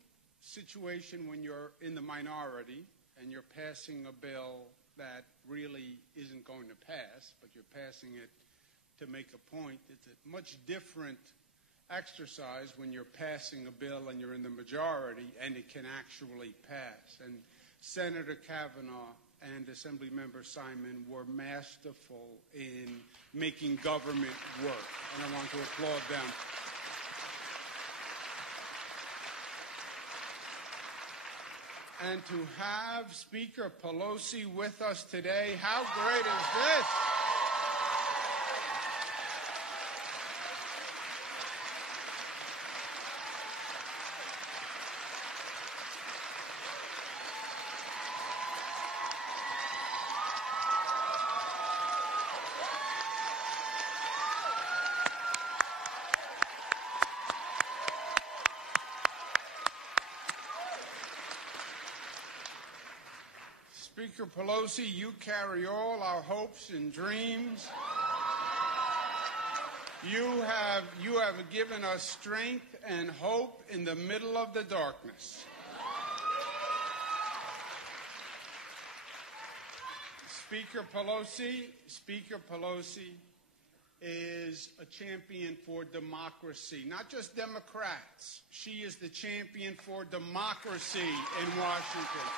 situation when you're in the minority and you're passing a bill that really isn't going to pass, but you're passing it to make a point. It's a much different exercise when you're passing a bill and you're in the majority and it can actually pass. And Senator Kavanaugh and Assemblymember Simon were masterful in making government work, and I want to applaud them. And to have Speaker Pelosi with us today, how great is this? Speaker Pelosi, you carry all our hopes and dreams. You have given us strength and hope in the middle of the darkness. Speaker Pelosi is a champion for democracy, not just Democrats. She is the champion for democracy in Washington.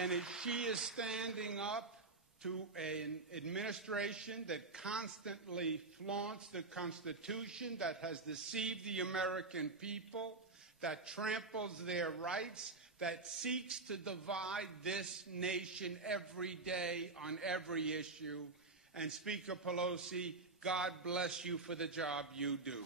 And she is standing up to an administration that constantly flaunts the Constitution, that has deceived the American people, that tramples their rights, that seeks to divide this nation every day on every issue. And Speaker Pelosi, God bless you for the job you do.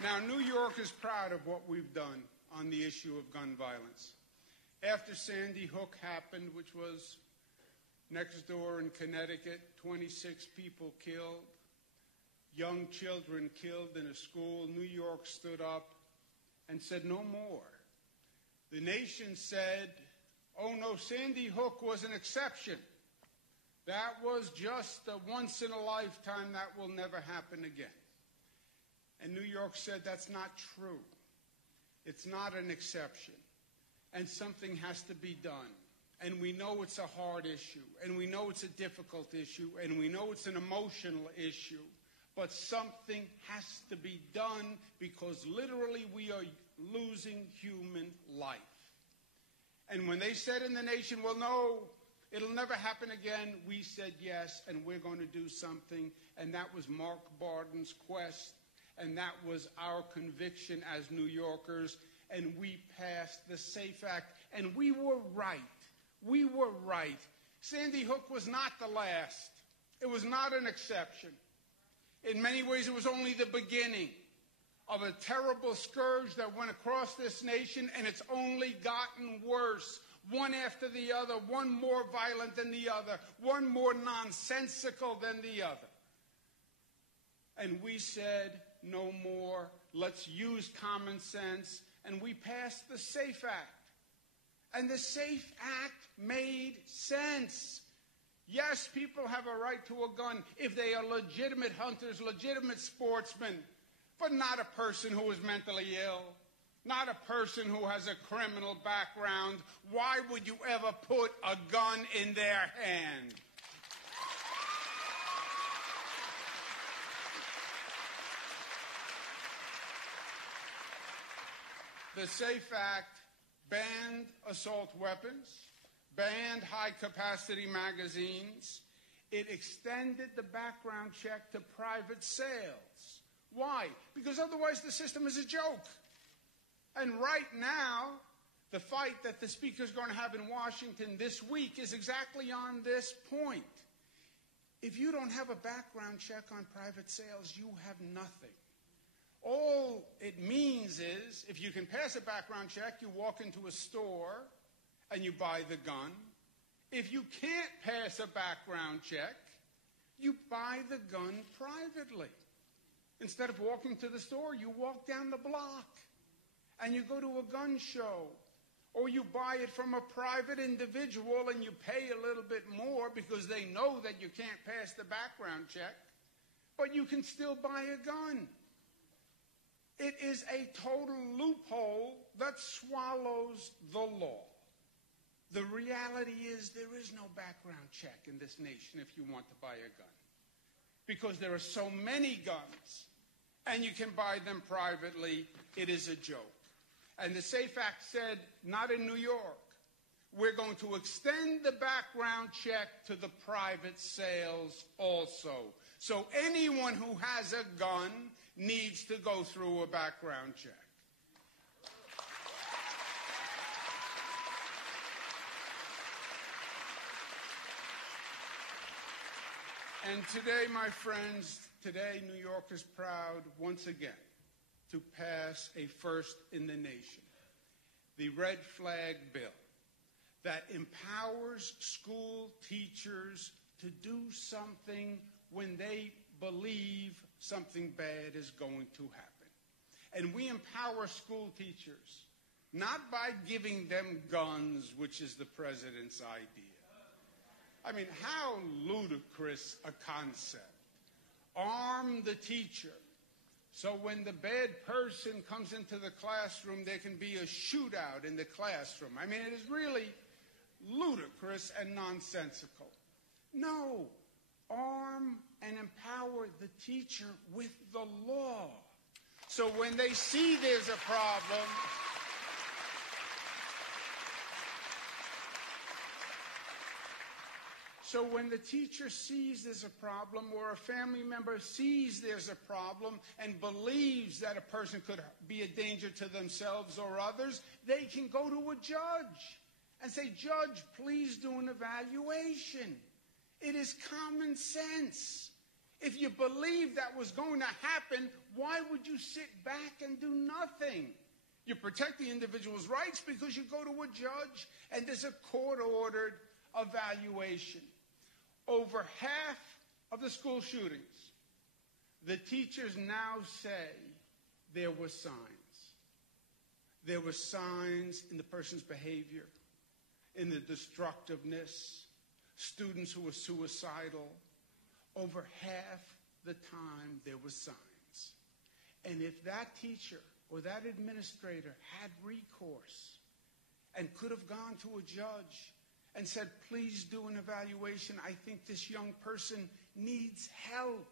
Now, New York is proud of what we've done on the issue of gun violence. After Sandy Hook happened, which was next door in Connecticut, 26 people killed, young children killed in a school, New York stood up and said no more. The nation said, oh no, Sandy Hook was an exception. That was just a once in a lifetime, that will never happen again. And New York said that's not true. It's not an exception. And something has to be done. And we know it's a hard issue. And we know it's a difficult issue. And we know it's an emotional issue. But something has to be done because literally we are losing human life. And when they said in the nation, well, no, it'll never happen again, we said yes, and we're going to do something. And that was Mark Barden's quest. And that was our conviction as New Yorkers, and we passed the SAFE Act, and we were right. We were right. Sandy Hook was not the last. It was not an exception. In many ways, it was only the beginning of a terrible scourge that went across this nation, and it's only gotten worse, one after the other, one more violent than the other, one more nonsensical than the other. And we said, no more, let's use common sense, and we passed the SAFE Act. And the SAFE Act made sense. Yes, people have a right to a gun if they are legitimate hunters, legitimate sportsmen, but not a person who is mentally ill, not a person who has a criminal background. Why would you ever put a gun in their hand? The SAFE Act banned assault weapons, banned high-capacity magazines. It extended the background check to private sales. Why? Because otherwise the system is a joke. And right now, the fight that the Speaker is going to have in Washington this week is exactly on this point. If you don't have a background check on private sales, you have nothing. All it means is if you can pass a background check, you walk into a store and you buy the gun. If you can't pass a background check, you buy the gun privately. Instead of walking to the store, you walk down the block and you go to a gun show. Or you buy it from a private individual and you pay a little bit more because they know that you can't pass the background check, but you can still buy a gun. It is a total loophole that swallows the law. The reality is there is no background check in this nation if you want to buy a gun, because there are so many guns and you can buy them privately. It is a joke. And the SAFE Act said, not in New York. We're going to extend the background check to the private sales also. So anyone who has a gun needs to go through a background check. And today, my friends, today New York is proud once again to pass a first in the nation, the red flag bill that empowers school teachers to do something when they believe something bad is going to happen. And we empower school teachers not by giving them guns, which is the president's idea. I mean, how ludicrous a concept. Arm the teacher. So when the bad person comes into the classroom, there can be a shootout in the classroom. I mean, it is really ludicrous and nonsensical. No, arm and empower the teacher with the law. So when they see there's a problem, so when the teacher sees there's a problem, or a family member sees there's a problem and believes that a person could be a danger to themselves or others, they can go to a judge and say, "Judge, please do an evaluation." It is common sense. If you believe that was going to happen, why would you sit back and do nothing? You protect the individual's rights because you go to a judge and there's a court-ordered evaluation. Over half of the school shootings, the teachers now say there were signs. There were signs in the person's behavior, in the destructiveness, students who were suicidal. Over half the time there were signs. And if that teacher or that administrator had recourse and could have gone to a judge and said, "Please do an evaluation. I think this young person needs help.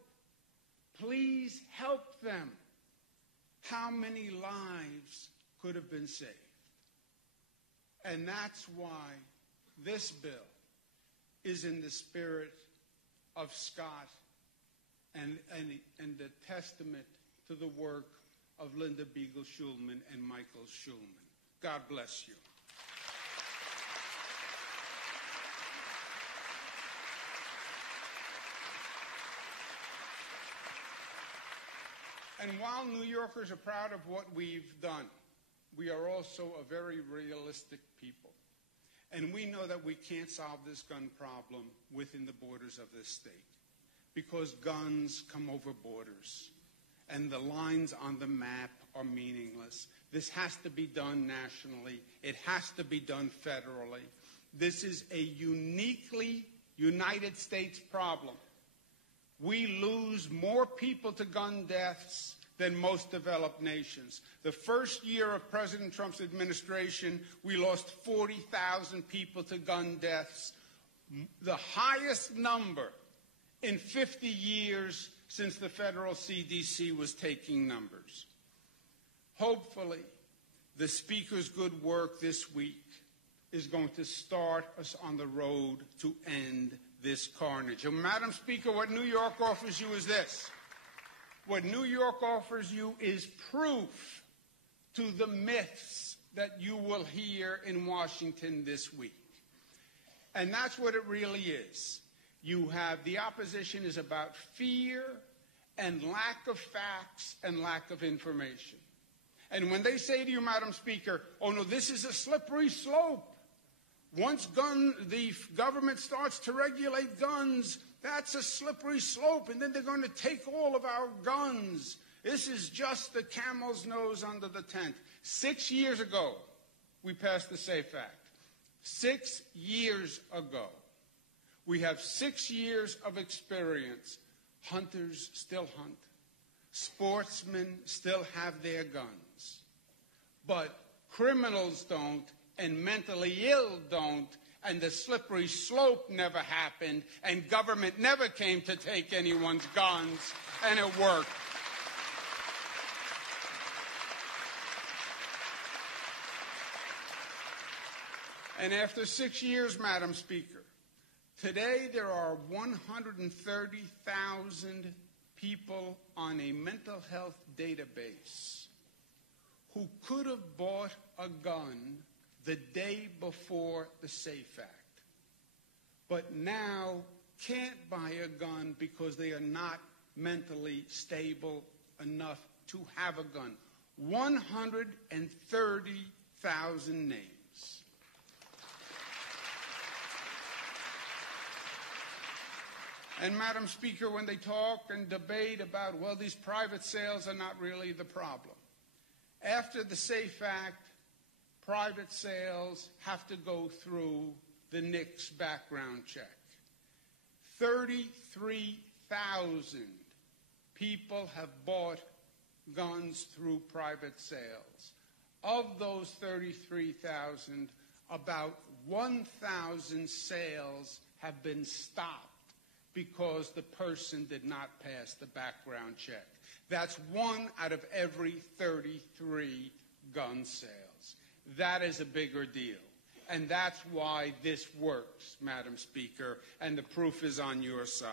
Please help them," how many lives could have been saved? And that's why this bill is in the spirit of Scott and the testament to the work of Linda Beagle-Schulman and Michael Schulman. God bless you. And while New Yorkers are proud of what we've done, we are also a very realistic people. And we know that we can't solve this gun problem within the borders of this state, because guns come over borders and the lines on the map are meaningless. This has to be done nationally. It has to be done federally. This is a uniquely United States problem. We lose more people to gun deaths than most developed nations. The first year of President Trump's administration, we lost 40,000 people to gun deaths, the highest number in 50 years since the federal CDC was taking numbers. Hopefully, the Speaker's good work this week is going to start us on the road to end this carnage. And Madam Speaker, what New York offers you is this. What New York offers you is proof to the myths that you will hear in Washington this week. And that's what it really is. You have the opposition is about fear and lack of facts and lack of information. And when they say to you, Madam Speaker, oh no, this is a slippery slope. Once the government starts to regulate guns, that's a slippery slope, and then they're going to take all of our guns. This is just the camel's nose under the tent. 6 years ago, we passed the SAFE Act. 6 years ago. We have 6 years of experience. Hunters still hunt. Sportsmen still have their guns. But criminals don't, and mentally ill don't, and the slippery slope never happened, and government never came to take anyone's guns, and it worked. And after 6 years, Madam Speaker, today there are 130,000 people on a mental health database who could have bought a gun the day bore the SAFE Act, but now can't buy a gun because they are not mentally stable enough to have a gun. 130,000 names. And, Madam Speaker, when they talk and debate about, well, these private sales are not really the problem. After the SAFE Act, private sales have to go through the NICS background check. 33,000 people have bought guns through private sales. Of those 33,000, about 1,000 sales have been stopped because the person did not pass the background check. That's 1 out of every 33 gun sales. That is a bigger deal. And that's why this works, Madam Speaker, and the proof is on your side.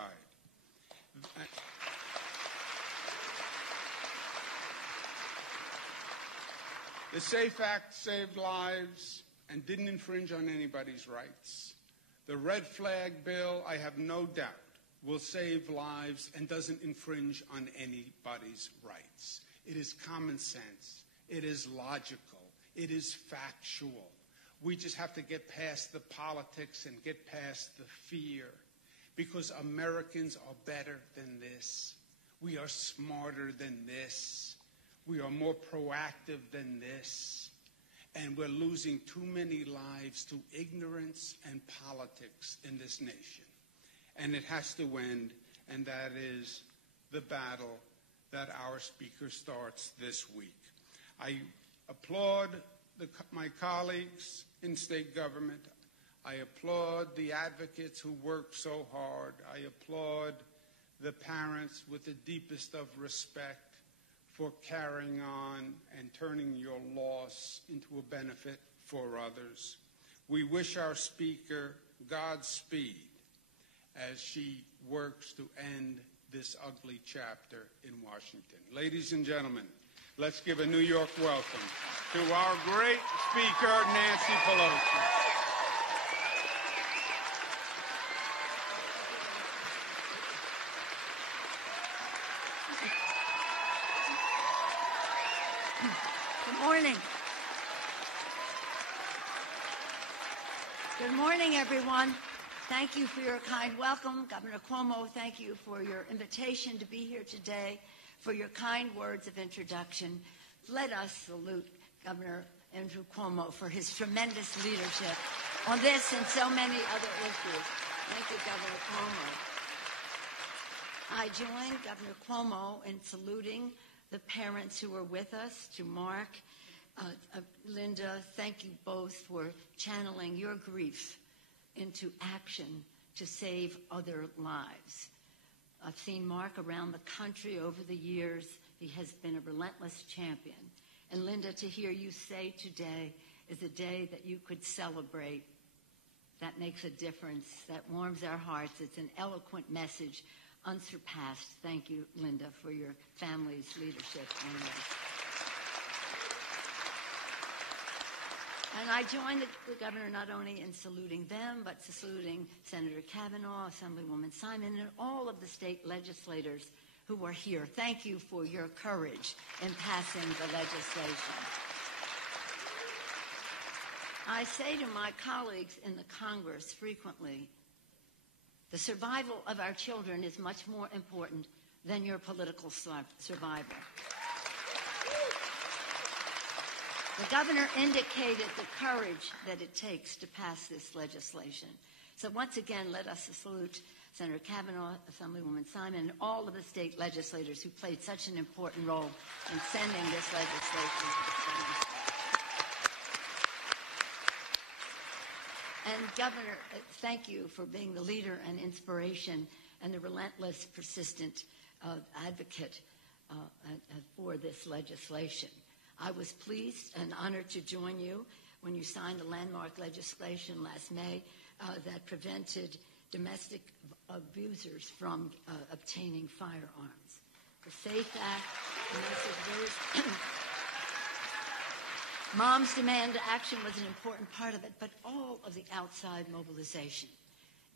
The SAFE Act saved lives and didn't infringe on anybody's rights. The red flag bill, I have no doubt, will save lives and doesn't infringe on anybody's rights. It is common sense. It is logical. It is factual. We just have to get past the politics and get past the fear, because Americans are better than this. We are smarter than this. We are more proactive than this. And we're losing too many lives to ignorance and politics in this nation. And it has to end, and that is the battle that our Speaker starts this week. I applaud my colleagues in state government. I applaud the advocates who work so hard. I applaud the parents with the deepest of respect for carrying on and turning your loss into a benefit for others. We wish our Speaker Godspeed as she works to end this ugly chapter in Washington. Ladies and gentlemen, let's give a New York welcome to our great Speaker, Nancy Pelosi. Good morning. Good morning, everyone. Thank you for your kind welcome. Governor Cuomo, thank you for your invitation to be here today, for your kind words of introduction. Let us salute Governor Andrew Cuomo for his tremendous leadership on this and so many other issues. Thank you, Governor Cuomo. I join Governor Cuomo in saluting the parents who are with us, to Mark, Linda. Thank you both for channeling your grief into action to save other lives. I've seen Mark around the country over the years. He has been a relentless champion. And Linda, to hear you say today is a day that you could celebrate. That makes a difference. That warms our hearts. It's an eloquent message, unsurpassed. Thank you, Linda, for your family's leadership on this. And I join the governor not only in saluting them, but saluting Senator Kavanaugh, Assemblywoman Simon, and all of the state legislators who are here. Thank you for your courage in passing the legislation. I say to my colleagues in the Congress frequently, the survival of our children is much more important than your political survival. The governor indicated the courage that it takes to pass this legislation. So once again, let us salute Senator Kavanaugh, Assemblywoman Simon, and all of the state legislators who played such an important role in sending this legislation to the Senate. And Governor, thank you for being the leader and inspiration and the relentless, persistent advocate for this legislation. I was pleased and honored to join you when you signed the landmark legislation last May that prevented domestic abusers from obtaining firearms. The SAFE Act, Mom's demand action was an important part of it, but all of the outside mobilization.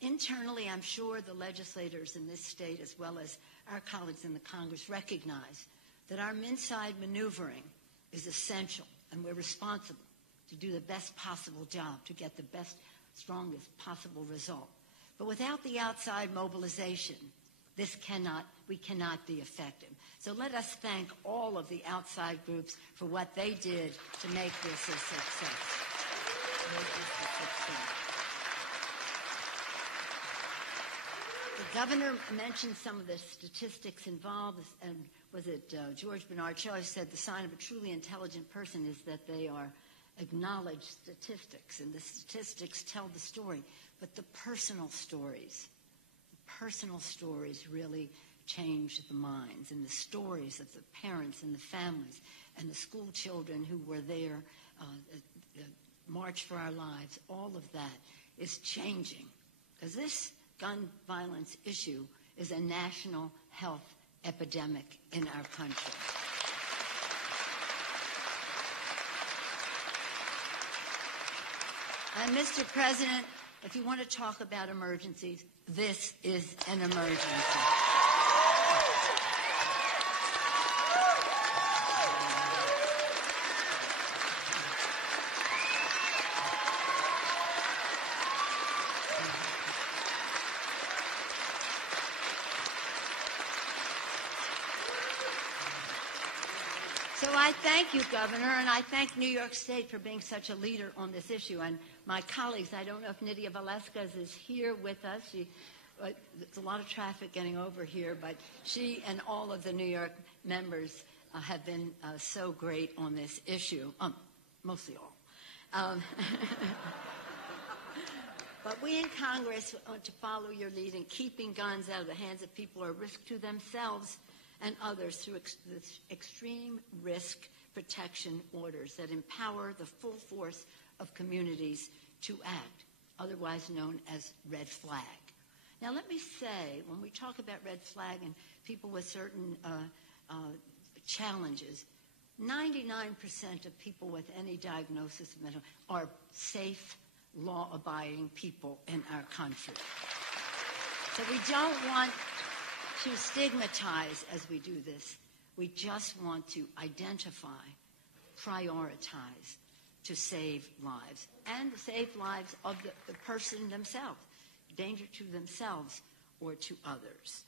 Internally, I'm sure the legislators in this state, as well as our colleagues in the Congress, recognize that our inside maneuvering is essential, and we're responsible to do the best possible job to get the best, strongest possible result. But without the outside mobilization, we cannot be effective. So let us thank all of the outside groups for what they did to make this a success. The governor mentioned some of the statistics involved, and was it George Bernard Shaw said the sign of a truly intelligent person is that they are acknowledged statistics, and the statistics tell the story, but the personal stories really change the minds, and the stories of the parents and the families and the school children who were there, March for Our Lives, all of that is changing, because this gun violence issue is a national health epidemic in our country. And Mr. President, if you want to talk about emergencies, this is an emergency. So I thank you, Governor, and I thank New York State for being such a leader on this issue. And my colleagues, I don't know if Nydia Velasquez is here with us. There's a lot of traffic getting over here, but she and all of the New York members have been so great on this issue, mostly all. But we in Congress want to follow your lead in keeping guns out of the hands of people who are a risk to themselves and others through extreme risk protection orders that empower the full force of communities to act, otherwise known as red flag. Now, let me say, when we talk about red flag and people with certain challenges, 99% of people with any diagnosis of mental are safe, law-abiding people in our country. So we don't want to stigmatize as we do this. We just want to identify, prioritize, to save lives, and save lives of the person themselves, danger to themselves or to others.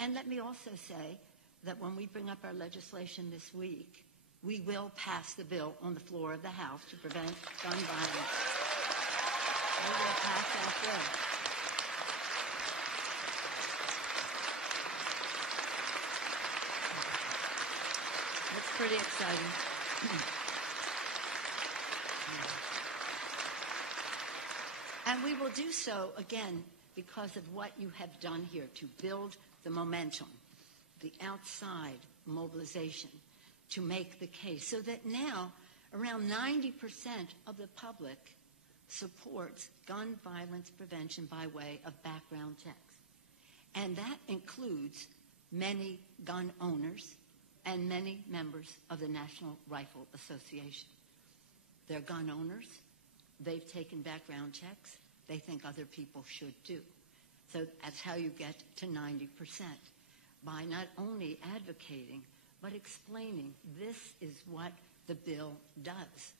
And let me also say that when we bring up our legislation this week, we will pass the bill on the floor of the House to prevent gun violence. We will pass that bill. It's pretty exciting. And we will do so, again, because of what you have done here to build the momentum, the outside mobilization, to make the case, so that now around 90% of the public supports gun violence prevention by way of background checks. And that includes many gun owners and many members of the National Rifle Association. They're gun owners. They've taken background checks. They think other people should too. So that's how you get to 90%. by not only advocating, but explaining this is what the bill does,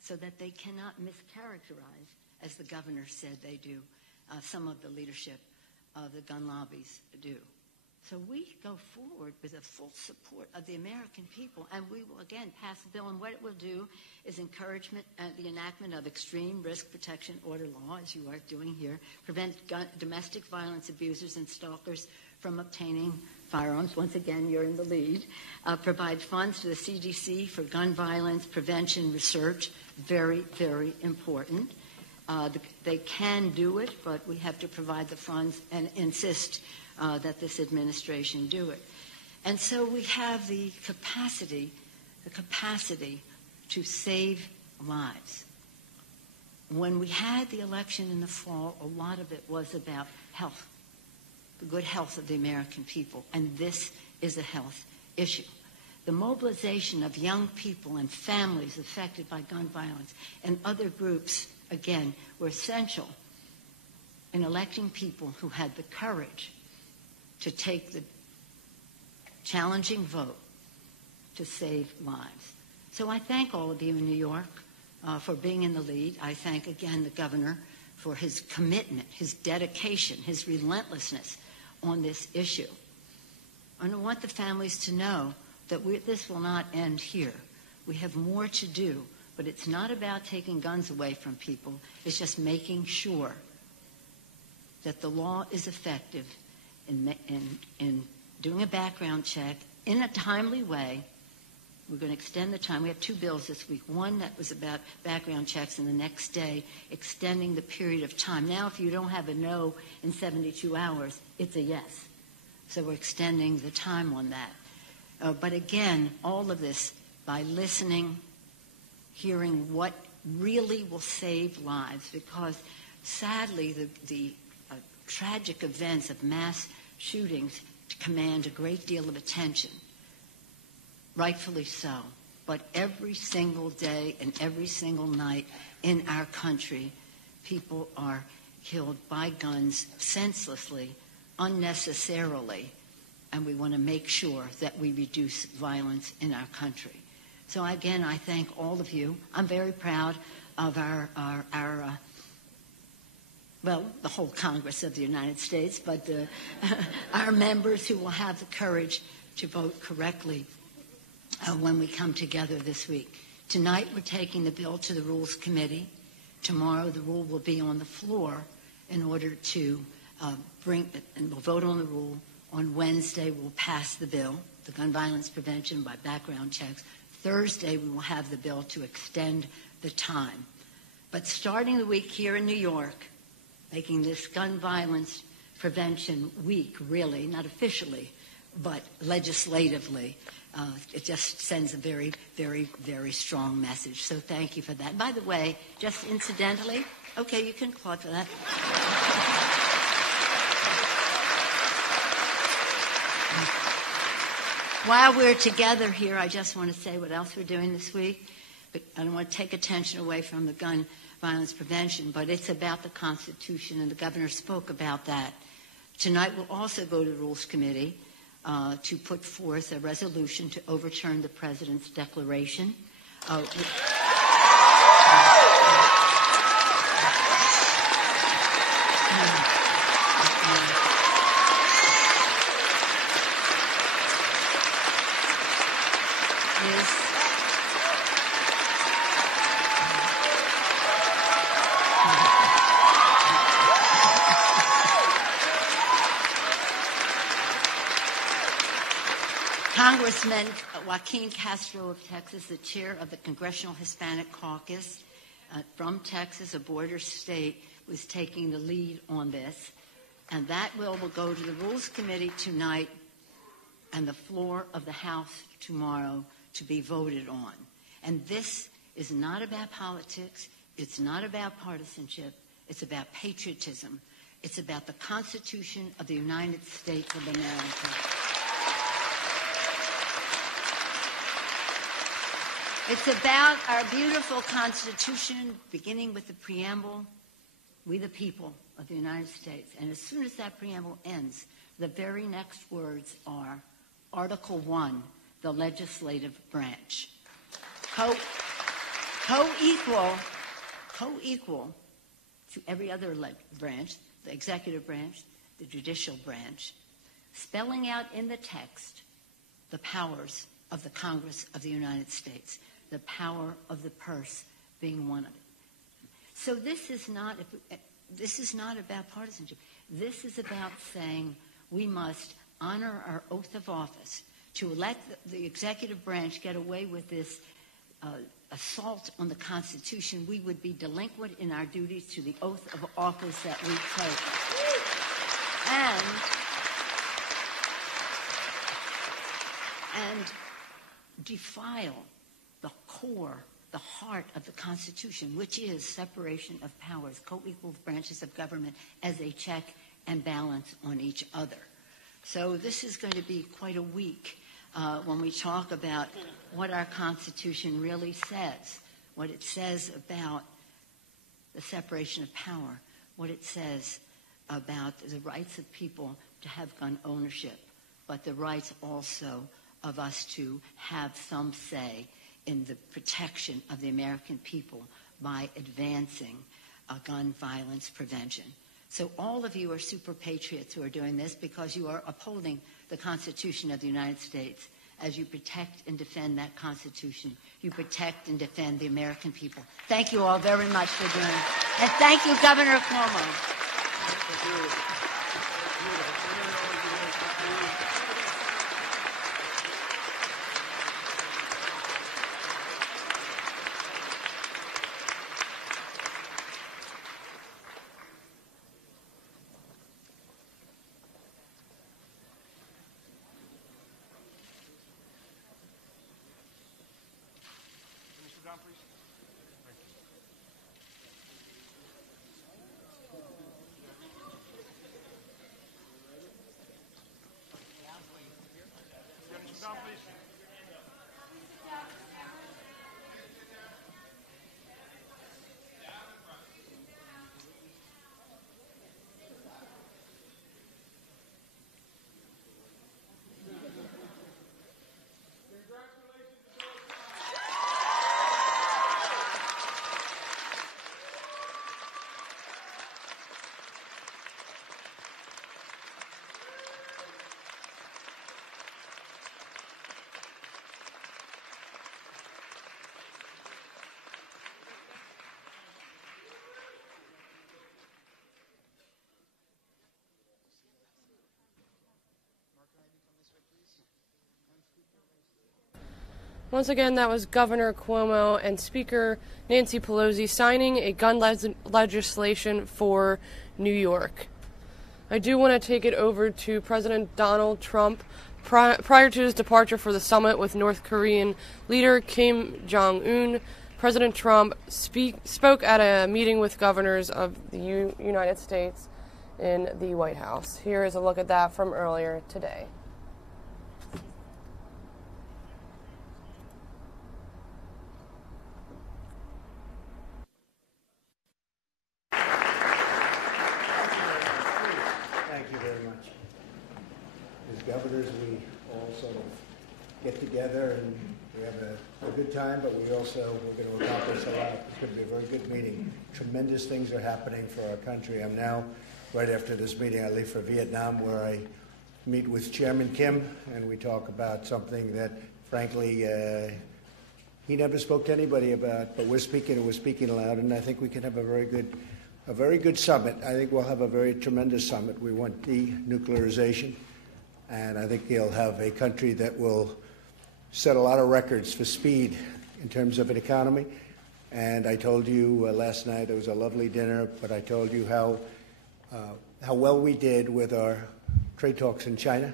so that they cannot mischaracterize, as the governor said they do, some of the leadership of the gun lobbies do. So we go forward with the full support of the American people, and we will, again, pass the bill. And what it will do is encouragement the enactment of extreme risk protection order law, as you are doing here, prevent domestic violence abusers and stalkers from obtaining firearms. Once again, you're in the lead. Provide funds to the CDC for gun violence prevention research. Very, very important. They can do it, but we have to provide the funds and insist that this administration do it. And so we have the capacity to save lives. When we had the election in the fall, a lot of it was about health, the good health of the American people, and this is a health issue. The mobilization of young people and families affected by gun violence and other groups, again, were essential in electing people who had the courage to take the challenging vote to save lives. So I thank all of you in New York for being in the lead. I thank, again, the governor for his commitment, his dedication, his relentlessness on this issue. And I want the families to know that this will not end here. We have more to do, but it's not about taking guns away from people. It's just making sure that the law is effective in doing a background check in a timely way. We're going to extend the time. We have two bills this week. One that was about background checks, and the next day extending the period of time. Now, if you don't have a no in 72 hours, it's a yes. So we're extending the time on that. But again, all of this by listening, hearing what really will save lives, because sadly the tragic events of mass shootings command a great deal of attention, rightfully so. But every single day and every single night in our country, people are killed by guns senselessly, unnecessarily, and we want to make sure that we reduce violence in our country. So again, I thank all of you. I'm very proud of the whole Congress of the United States, but our members who will have the courage to vote correctly when we come together this week. Tonight, we're taking the bill to the Rules Committee. Tomorrow, the rule will be on the floor in order to and we'll vote on the rule. On Wednesday, we'll pass the bill, the gun violence prevention by background checks. Thursday, we will have the bill to extend the time. But starting the week here in New York, making this gun violence prevention week, really, not officially, but legislatively, it just sends a very, very, very strong message. So thank you for that. By the way, just incidentally, okay, you can applaud for that. While we're together here, I just want to say what else we're doing this week. But I don't want to take attention away from the gun violence prevention, but it's about the Constitution, and the governor spoke about that. Tonight we'll also go to the Rules Committee to put forth a resolution to overturn the President's declaration. Congressman Joaquin Castro of Texas, the chair of the Congressional Hispanic Caucus from Texas, a border state, was taking the lead on this. And that bill will go to the Rules Committee tonight and the floor of the House tomorrow to be voted on. And this is not about politics. It's not about partisanship. It's about patriotism. It's about the Constitution of the United States of America. It's about our beautiful Constitution, beginning with the preamble, we the people of the United States. And as soon as that preamble ends, the very next words are Article 1, the legislative branch. Co-equal to every other branch, the executive branch, the judicial branch, spelling out in the text the powers of the Congress of the United States, the power of the purse being one of it. So this is not about partisanship. This is about saying we must honor our oath of office. To let the executive branch get away with this assault on the Constitution, we would be delinquent in our duties to the oath of office that we take. And defile the core, the heart of the Constitution, which is separation of powers, co-equal branches of government as a check and balance on each other. So this is going to be quite a week when we talk about what our Constitution really says, what it says about the separation of power, what it says about the rights of people to have gun ownership, but the rights also of us to have some say in the protection of the American people by advancing gun violence prevention. So all of you are super patriots who are doing this because you are upholding the Constitution of the United States. As you protect and defend that Constitution, you protect and defend the American people. Thank you all very much for doing it. And thank you, Governor Cuomo. Once again, that was Governor Cuomo and Speaker Nancy Pelosi signing a gun legislation for New York. I do want to take it over to President Donald Trump. Prior to his departure for the summit with North Korean leader Kim Jong-un, President Trump spoke at a meeting with governors of the United States in the White House. Here is a look at that from earlier today. Governors, we all sort of get together and we have a good time, but we're going to accomplish a lot. It's going to be a very good meeting. Tremendous things are happening for our country. I'm now, right after this meeting, I leave for Vietnam, where I meet with Chairman Kim, and we talk about something that, frankly, he never spoke to anybody about, but we're speaking aloud, and I think we can have a very good summit. I think we'll have a very tremendous summit. We want denuclearization. And I think he'll have a country that will set a lot of records for speed in terms of an economy. And I told you last night, it was a lovely dinner, but I told you how well we did with our trade talks in China.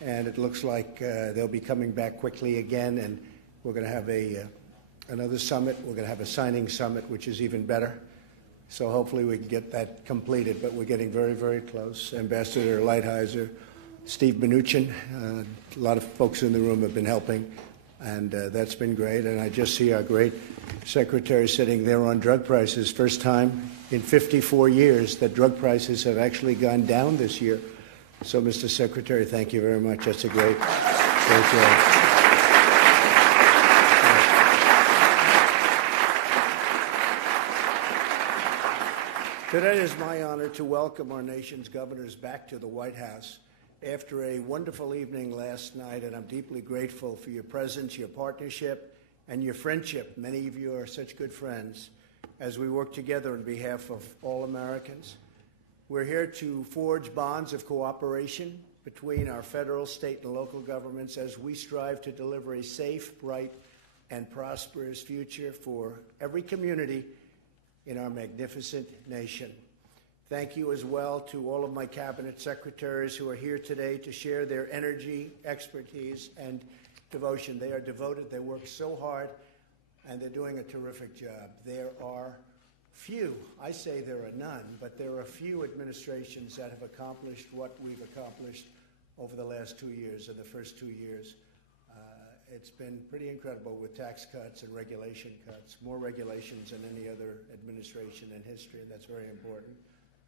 And it looks like they'll be coming back quickly again. And we're going to have another summit. We're going to have a signing summit, which is even better. So hopefully we can get that completed. But we're getting very, very close. Ambassador Lighthizer, Steve Mnuchin, a lot of folks in the room have been helping. And that's been great. And I just see our great secretary sitting there on drug prices. First time in 54 years that drug prices have actually gone down this year. So, Mr. Secretary, thank you very much. That's a great job. Today is my honor to welcome our nation's governors back to the White House after a wonderful evening last night, and I'm deeply grateful for your presence, your partnership, and your friendship. Many of you are such good friends as we work together on behalf of all Americans. We're here to forge bonds of cooperation between our federal, state, and local governments as we strive to deliver a safe, bright, and prosperous future for every community in our magnificent nation. Thank you as well to all of my cabinet secretaries who are here today to share their energy, expertise, and devotion. They are devoted, they work so hard, and they're doing a terrific job. There are few, I say there are none, but there are few administrations that have accomplished what we've accomplished over the last 2 years, in the first 2 years. It's been pretty incredible with tax cuts and regulation cuts, more regulations than any other administration in history, and that's very important.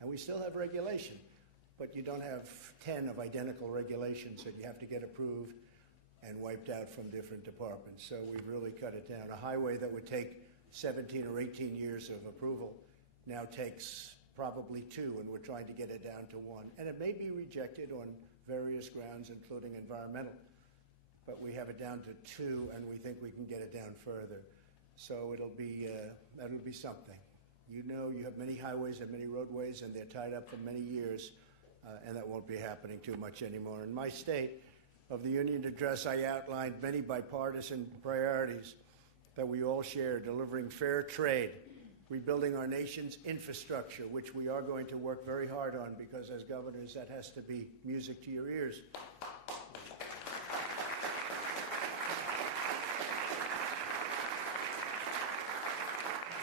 And we still have regulation, but you don't have 10 of identical regulations that you have to get approved and wiped out from different departments. So we've really cut it down. A highway that would take 17 or 18 years of approval now takes probably 2, and we're trying to get it down to 1. And it may be rejected on various grounds, including environmental. But we have it down to 2, and we think we can get it down further. So that'll be something. You know, you have many highways and many roadways, and they're tied up for many years, and that won't be happening too much anymore. In my State of the Union address, I outlined many bipartisan priorities that we all share: delivering fair trade, rebuilding our nation's infrastructure, which we are going to work very hard on, because as governors, that has to be music to your ears.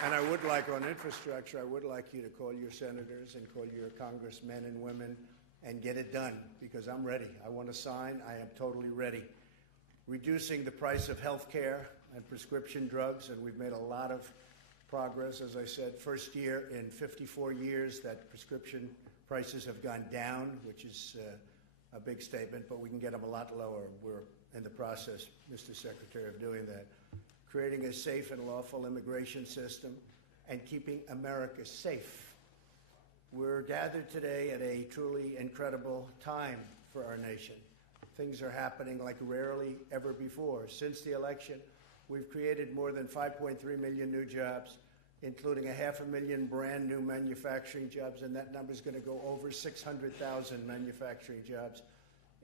And I would like, on infrastructure, I would like you to call your senators and call your congressmen and women and get it done, because I'm ready. I want to sign. I am totally ready. Reducing the price of health care and prescription drugs, and we've made a lot of progress. As I said, first year in 54 years that prescription prices have gone down, which is a big statement, but we can get them a lot lower. We're in the process, Mr. Secretary, of doing that. Creating a safe and lawful immigration system, and keeping America safe. We're gathered today at a truly incredible time for our nation. Things are happening like rarely ever before. Since the election, we've created more than 5.3 million new jobs, including 500,000 brand new manufacturing jobs, and that number is going to go over 600,000 manufacturing jobs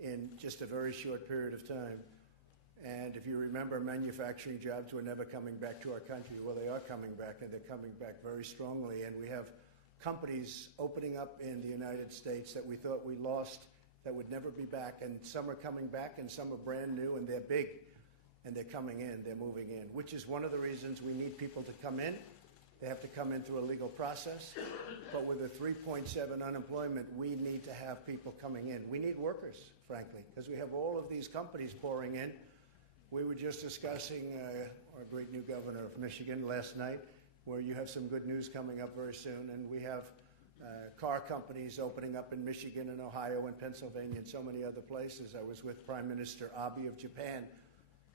in just a very short period of time. And if you remember, manufacturing jobs were never coming back to our country. Well, they are coming back, and they're coming back very strongly. And we have companies opening up in the United States that we thought we lost, that would never be back. And some are coming back, and some are brand new, and they're big. And they're coming in, they're moving in, which is one of the reasons we need people to come in. They have to come in through a legal process. But with a 3.7 unemployment, we need to have people coming in. We need workers, frankly, because we have all of these companies pouring in. We were just discussing our great new governor of Michigan last night, where you have some good news coming up very soon. And we have car companies opening up in Michigan and Ohio and Pennsylvania and so many other places. I was with Prime Minister Abe of Japan,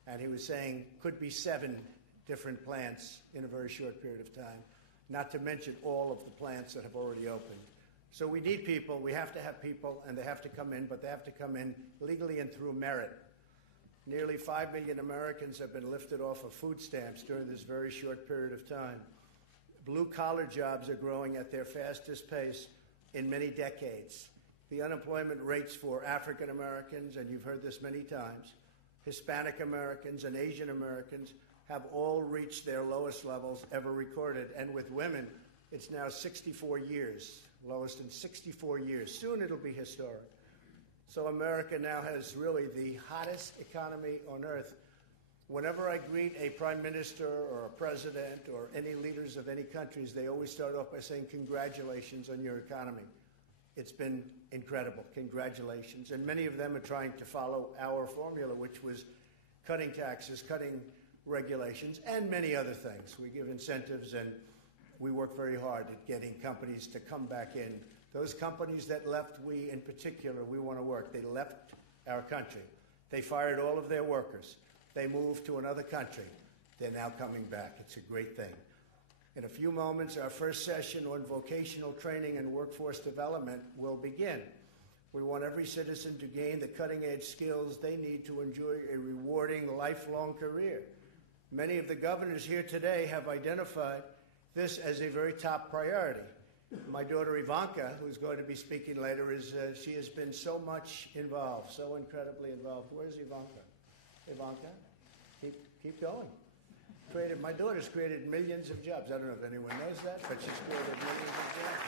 and he was saying could be 7 different plants in a very short period of time, not to mention all of the plants that have already opened. So we need people. We have to have people, and they have to come in, but they have to come in legally and through merit. Nearly 5 million Americans have been lifted off of food stamps during this very short period of time. Blue-collar jobs are growing at their fastest pace in many decades. The unemployment rates for African Americans, and you've heard this many times, Hispanic Americans and Asian Americans have all reached their lowest levels ever recorded. And with women, it's now 64 years, lowest in 64 years. Soon it'll be historic. So America now has really the hottest economy on earth. Whenever I greet a prime minister or a president or any leaders of any countries, they always start off by saying, congratulations on your economy. It's been incredible. Congratulations. And many of them are trying to follow our formula, which was cutting taxes, cutting regulations, and many other things. We give incentives, and we work very hard at getting companies to come back in. Those companies that left, we in particular, we want to work. They left our country. They fired all of their workers. They moved to another country. They're now coming back. It's a great thing. In a few moments, our first session on vocational training and workforce development will begin. We want every citizen to gain the cutting-edge skills they need to enjoy a rewarding, lifelong career. Many of the governors here today have identified this as a very top priority. My daughter Ivanka, who's going to be speaking later, she has been so much involved, so incredibly involved. Where's Ivanka? Ivanka, keep going. My daughter's created millions of jobs. I don't know if anyone knows that, but she's created millions of jobs.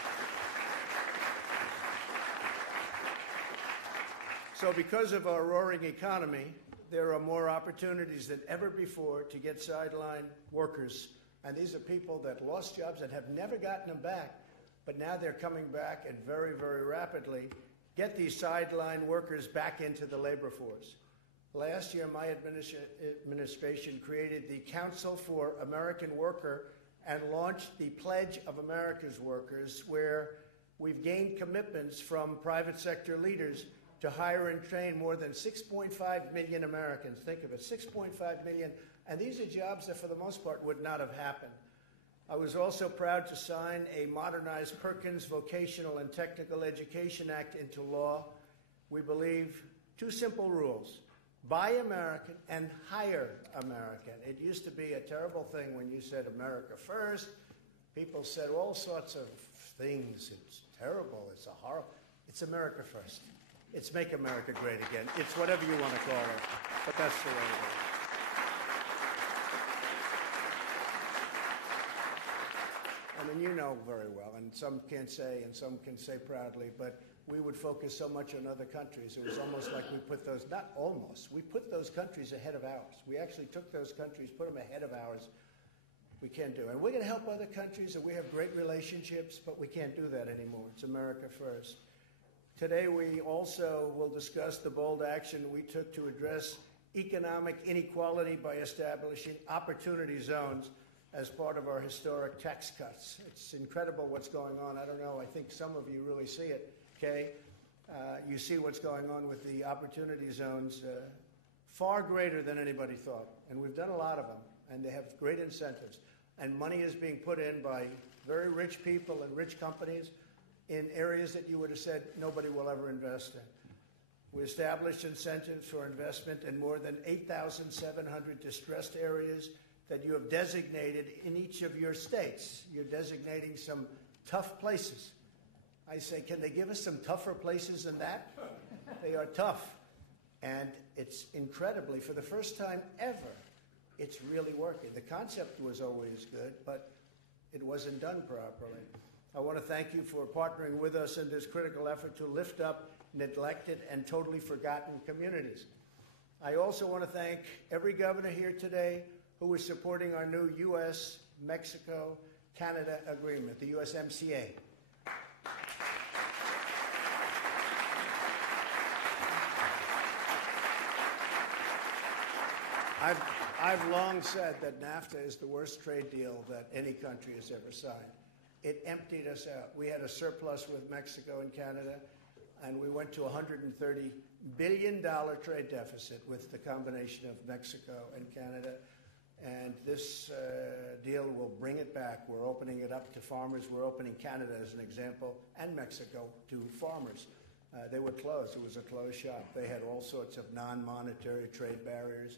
So because of our roaring economy, there are more opportunities than ever before to get sideline workers. And these are people that lost jobs and have never gotten them back, but now they're coming back and very, very rapidly get these sideline workers back into the labor force. Last year, my administration created the Council for American Worker and launched the Pledge of America's Workers, where we've gained commitments from private sector leaders to hire and train more than 6.5 million Americans. Think of it, 6.5 million. And these are jobs that, for the most part, would not have happened. I was also proud to sign a modernized Perkins Vocational and Technical Education Act into law. We believe two simple rules: buy American and hire American. It used to be a terrible thing when you said America first. People said all sorts of things. It's terrible. It's a horror. It's America first. It's make America great again. It's whatever you want to call it, but that's the way it is. I mean, you know very well, and some can't say, and some can say proudly, but we would focus so much on other countries. It was almost like we put those, not almost, we put those countries ahead of ours. We actually took those countries, put them ahead of ours. We can't do it. And we're going to help other countries, and we have great relationships, but we can't do that anymore. It's America first. Today, we also will discuss the bold action we took to address economic inequality by establishing opportunity zones as part of our historic tax cuts. It's incredible what's going on. I don't know, I think some of you really see it, okay? You see what's going on with the opportunity zones, far greater than anybody thought. And we've done a lot of them, and they have great incentives. And money is being put in by very rich people and rich companies in areas that you would have said nobody will ever invest in. We established incentives for investment in more than 8,700 distressed areas that you have designated in each of your states. You're designating some tough places. I say, can they give us some tougher places than that? They are tough. And it's incredibly, for the first time ever, it's really working. The concept was always good, but it wasn't done properly. I want to thank you for partnering with us in this critical effort to lift up neglected and totally forgotten communities. I also want to thank every governor here today who is supporting our new U.S.-Mexico-Canada agreement, the USMCA. I've long said that NAFTA is the worst trade deal that any country has ever signed. It emptied us out. We had a surplus with Mexico and Canada, and we went to a $130 billion trade deficit with the combination of Mexico and Canada. And this deal will bring it back. We're opening it up to farmers. We're opening Canada, as an example, and Mexico to farmers. They were closed. It was a closed shop. They had all sorts of non-monetary trade barriers,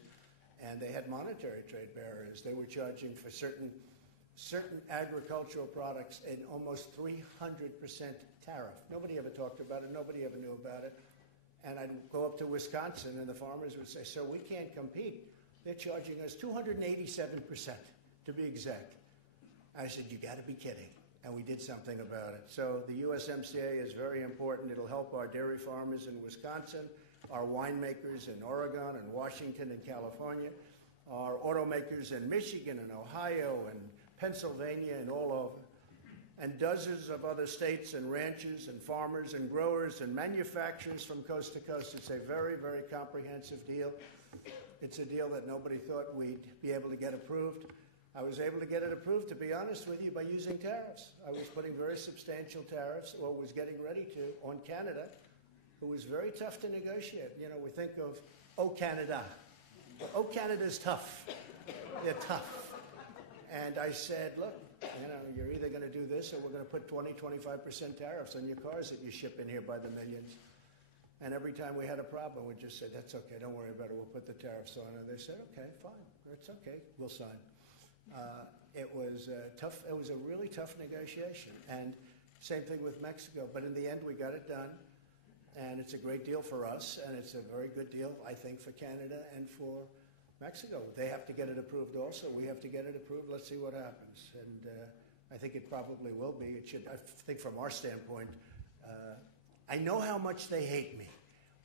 and they had monetary trade barriers. They were charging for certain agricultural products an almost 300% tariff. Nobody ever talked about it. Nobody ever knew about it. And I'd go up to Wisconsin, and the farmers would say, "Sir, we can't compete. They're charging us 287%, to be exact." I said, "You got to be kidding." And we did something about it. So the USMCA is very important. It'll help our dairy farmers in Wisconsin, our winemakers in Oregon and Washington and California, our automakers in Michigan and Ohio and Pennsylvania and all over, and dozens of other states and ranchers and farmers and growers and manufacturers from coast to coast. It's a very, very comprehensive deal. It's a deal that nobody thought we'd be able to get approved. I was able to get it approved, to be honest with you, by using tariffs. I was putting very substantial tariffs, or was getting ready to, on Canada, who was very tough to negotiate. You know, we think of, oh, Canada. Well, oh, Canada's tough. They're tough. And I said, look, you know, you're either going to do this or we're going to put 20-25% tariffs on your cars that you ship in here by the millions. And every time we had a problem, we just said, that's okay, don't worry about it, we'll put the tariffs on. And they said, okay, fine, it's okay, we'll sign. It was tough. It was a really tough negotiation. And same thing with Mexico. But in the end, we got it done. And it's a great deal for us. And it's a very good deal, I think, for Canada and for Mexico. They have to get it approved also. We have to get it approved. Let's see what happens. And I think it probably will be. It should. I think from our standpoint, I know how much they hate me.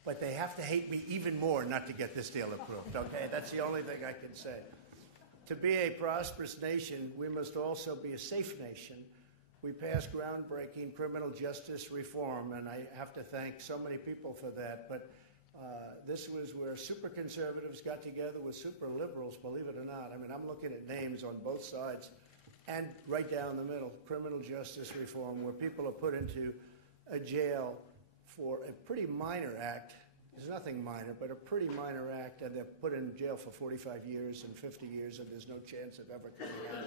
But they have to hate me even more not to get this deal approved, okay? That's the only thing I can say. To be a prosperous nation, we must also be a safe nation. We passed groundbreaking criminal justice reform, and I have to thank so many people for that. But this was where super conservatives got together with super liberals, believe it or not. I mean, I'm looking at names on both sides and right down the middle. Criminal justice reform, where people are put into a jail for a pretty minor act. There's nothing minor, but a pretty minor act, and they're put in jail for 45 years and 50 years, and there's no chance of ever coming out.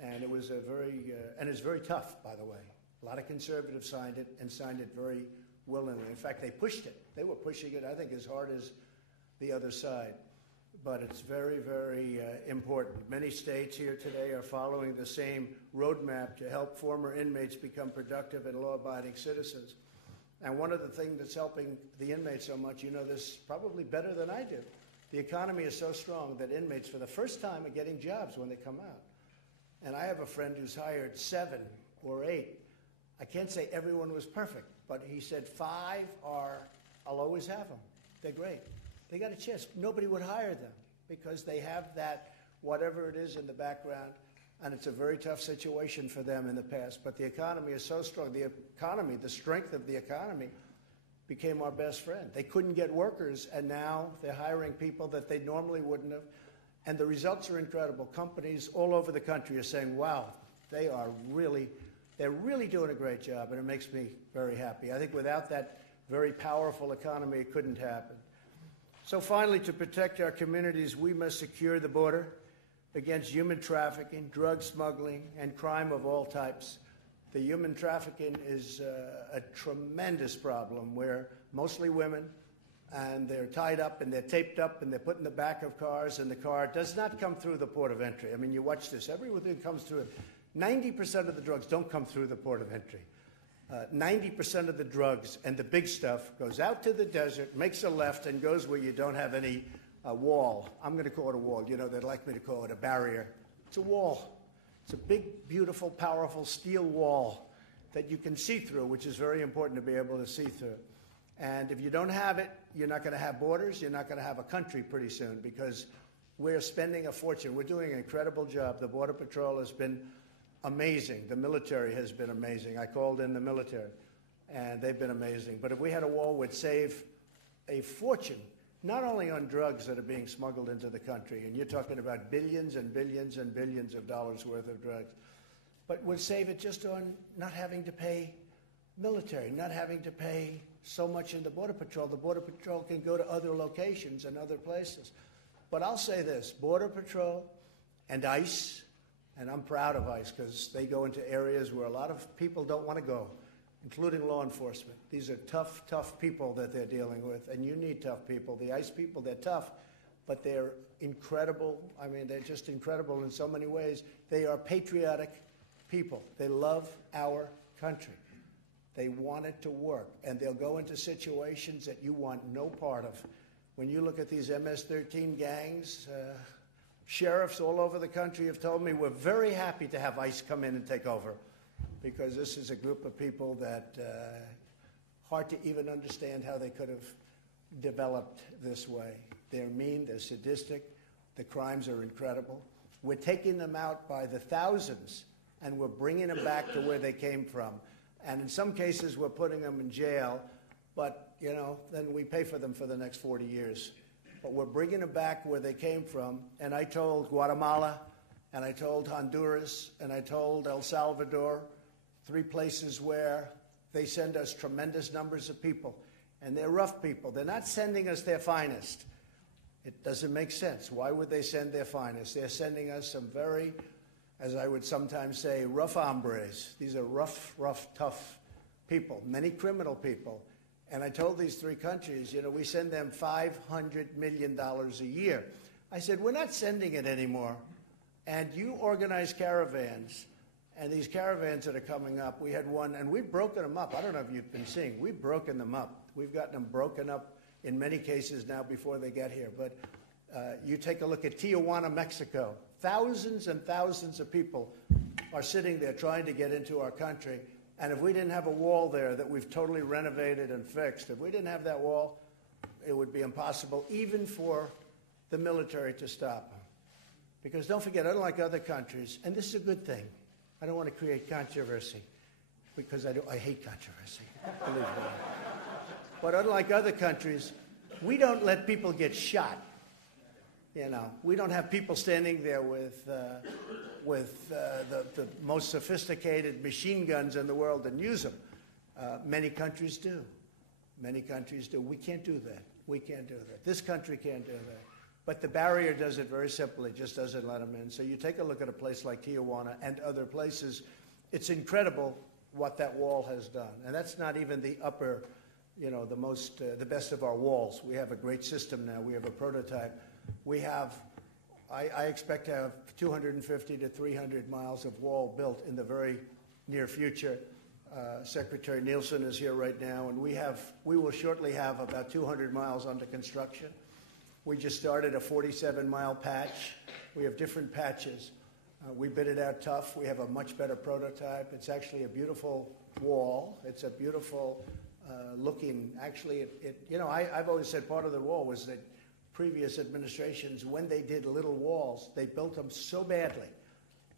And it was a very, and it's very tough, by the way. A lot of conservatives signed it, and signed it very willingly. In fact, they pushed it. They were pushing it, I think, as hard as the other side. But it's very, very important. Many states here today are following the same roadmap to help former inmates become productive and law-abiding citizens. And one of the things that's helping the inmates so much, you know this probably better than I do, the economy is so strong that inmates for the first time are getting jobs when they come out. And I have a friend who's hired 7 or 8. I can't say everyone was perfect, but he said 5 are, I'll always have them. They're great. They got a chance. Nobody would hire them because they have that, whatever it is in the background, and it's a very tough situation for them in the past. But the economy is so strong. The economy, the strength of the economy, became our best friend. They couldn't get workers, and now they're hiring people that they normally wouldn't have. And the results are incredible. Companies all over the country are saying, wow, they're really doing a great job, and it makes me very happy. I think without that very powerful economy, it couldn't happen. So finally, to protect our communities, we must secure the border against human trafficking, drug smuggling, and crime of all types. The human trafficking is a tremendous problem where mostly women, and they're tied up and they're taped up and they're put in the back of cars, and the car does not come through the port of entry. I mean, you watch this. Everything comes through it. 90% of the drugs don't come through the port of entry. 90% of the drugs and the big stuff goes out to the desert, makes a left, and goes where you don't have any wall. I'm going to call it a wall. You know, they'd like me to call it a barrier. It's a wall. It's a big, beautiful, powerful steel wall that you can see through, which is very important to be able to see through. And if you don't have it, you're not going to have borders. You're not going to have a country pretty soon, because we're spending a fortune. We're doing an incredible job. The Border Patrol has been amazing. The military has been amazing. I called in the military, and they've been amazing. But if we had a wall, we'd save a fortune, not only on drugs that are being smuggled into the country, and you're talking about billions and billions and billions of dollars worth of drugs, but would save it just on not having to pay military, not having to pay so much in the Border Patrol. The Border Patrol can go to other locations and other places. But I'll say this, Border Patrol and ICE, and I'm proud of ICE because they go into areas where a lot of people don't want to go, including law enforcement. These are tough, tough people that they're dealing with, and you need tough people. The ICE people, they're tough, but they're incredible. I mean, they're just incredible in so many ways. They are patriotic people. They love our country. They want it to work, and they'll go into situations that you want no part of. When you look at these MS-13 gangs, sheriffs all over the country have told me we're very happy to have ICE come in and take over, because this is a group of people that hard to even understand how they could have developed this way. They're mean, they're sadistic, the crimes are incredible. We're taking them out by the thousands, and we're bringing them back to where they came from. And in some cases, we're putting them in jail, but, you know, then we pay for them for the next 40 years. but we're bringing them back where they came from. And I told Guatemala, and I told Honduras, and I told El Salvador, 3 places where they send us tremendous numbers of people. And they're rough people. They're not sending us their finest. It doesn't make sense. Why would they send their finest? They're sending us some very, as I would sometimes say, rough hombres. These are rough, tough people, many criminal people. And I told these 3 countries, you know, we send them $500 million a year. I said, we're not sending it anymore. And you organize caravans. And these caravans that are coming up, we had one, and we've broken them up. I don't know if you've been seeing. We've broken them up. We've gotten them broken up in many cases now before they get here. But you take a look at Tijuana, Mexico. Thousands and thousands of people are sitting there trying to get into our country. And if we didn't have a wall there that we've totally renovated and fixed, if we didn't have that wall, it would be impossible even for the military to stop them. Because don't forget, unlike other countries, and this is a good thing, I don't want to create controversy, because I hate controversy, believe me. But unlike other countries, we don't let people get shot. You know, we don't have people standing there with the most sophisticated machine guns in the world and use them. Many countries do. Many countries do. We can't do that. We can't do that. This country can't do that. But the barrier does it very simply, just doesn't let them in. So you take a look at a place like Tijuana and other places, it's incredible what that wall has done. And that's not even the upper, you know, the best of our walls. We have a great system now. We have a prototype. We have, I expect to have 250 to 300 miles of wall built in the very near future. Secretary Nielsen is here right now, and we will shortly have about 200 miles under construction. We just started a 47-mile patch. We have different patches. We bid it out tough. We have a much better prototype. It's actually a beautiful wall. It's a beautiful looking, actually, you know, I've always said part of the wall was that previous administrations, when they did little walls, they built them so badly,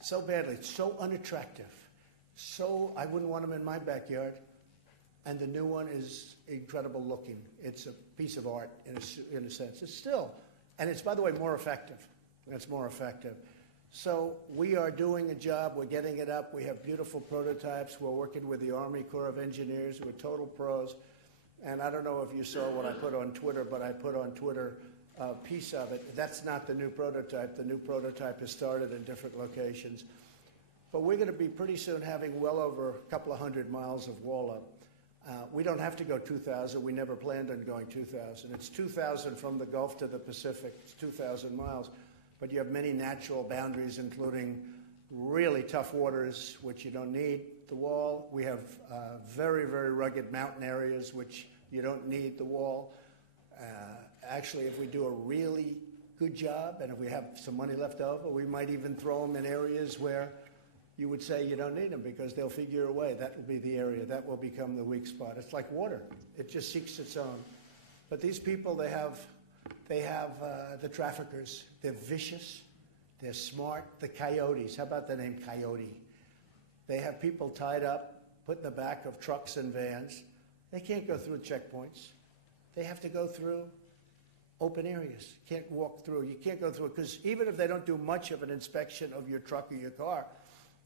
so unattractive. So I wouldn't want them in my backyard. And the new one is incredible looking. It's a piece of art in a sense. It's still, and it's, by the way, more effective. It's more effective. So we are doing a job. We're getting it up. We have beautiful prototypes. We're working with the Army Corps of Engineers. We're total pros. And I don't know if you saw what I put on Twitter, but I put on Twitter a piece of it. That's not the new prototype. The new prototype has started in different locations. But we're going to be pretty soon having well over a couple of 100 miles of wall up. We don't have to go 2,000. We never planned on going 2,000. It's 2,000 from the Gulf to the Pacific. It's 2,000 miles. But you have many natural boundaries, including really tough waters, which you don't need the wall. We have very, very rugged mountain areas, which you don't need the wall. Actually, if we do a really good job, and if we have some money left over, we might even throw them in areas where you would say you don't need them, because they'll figure a way. That will be the area. That will become the weak spot. It's like water. It just seeks its own. But these people, they have the traffickers. They're vicious. They're smart. The coyotes. How about the name Coyote? They have people tied up, put in the back of trucks and vans. They can't go through checkpoints. They have to go through open areas. Can't walk through. You can't go through it, because even if they don't do much of an inspection of your truck or your car,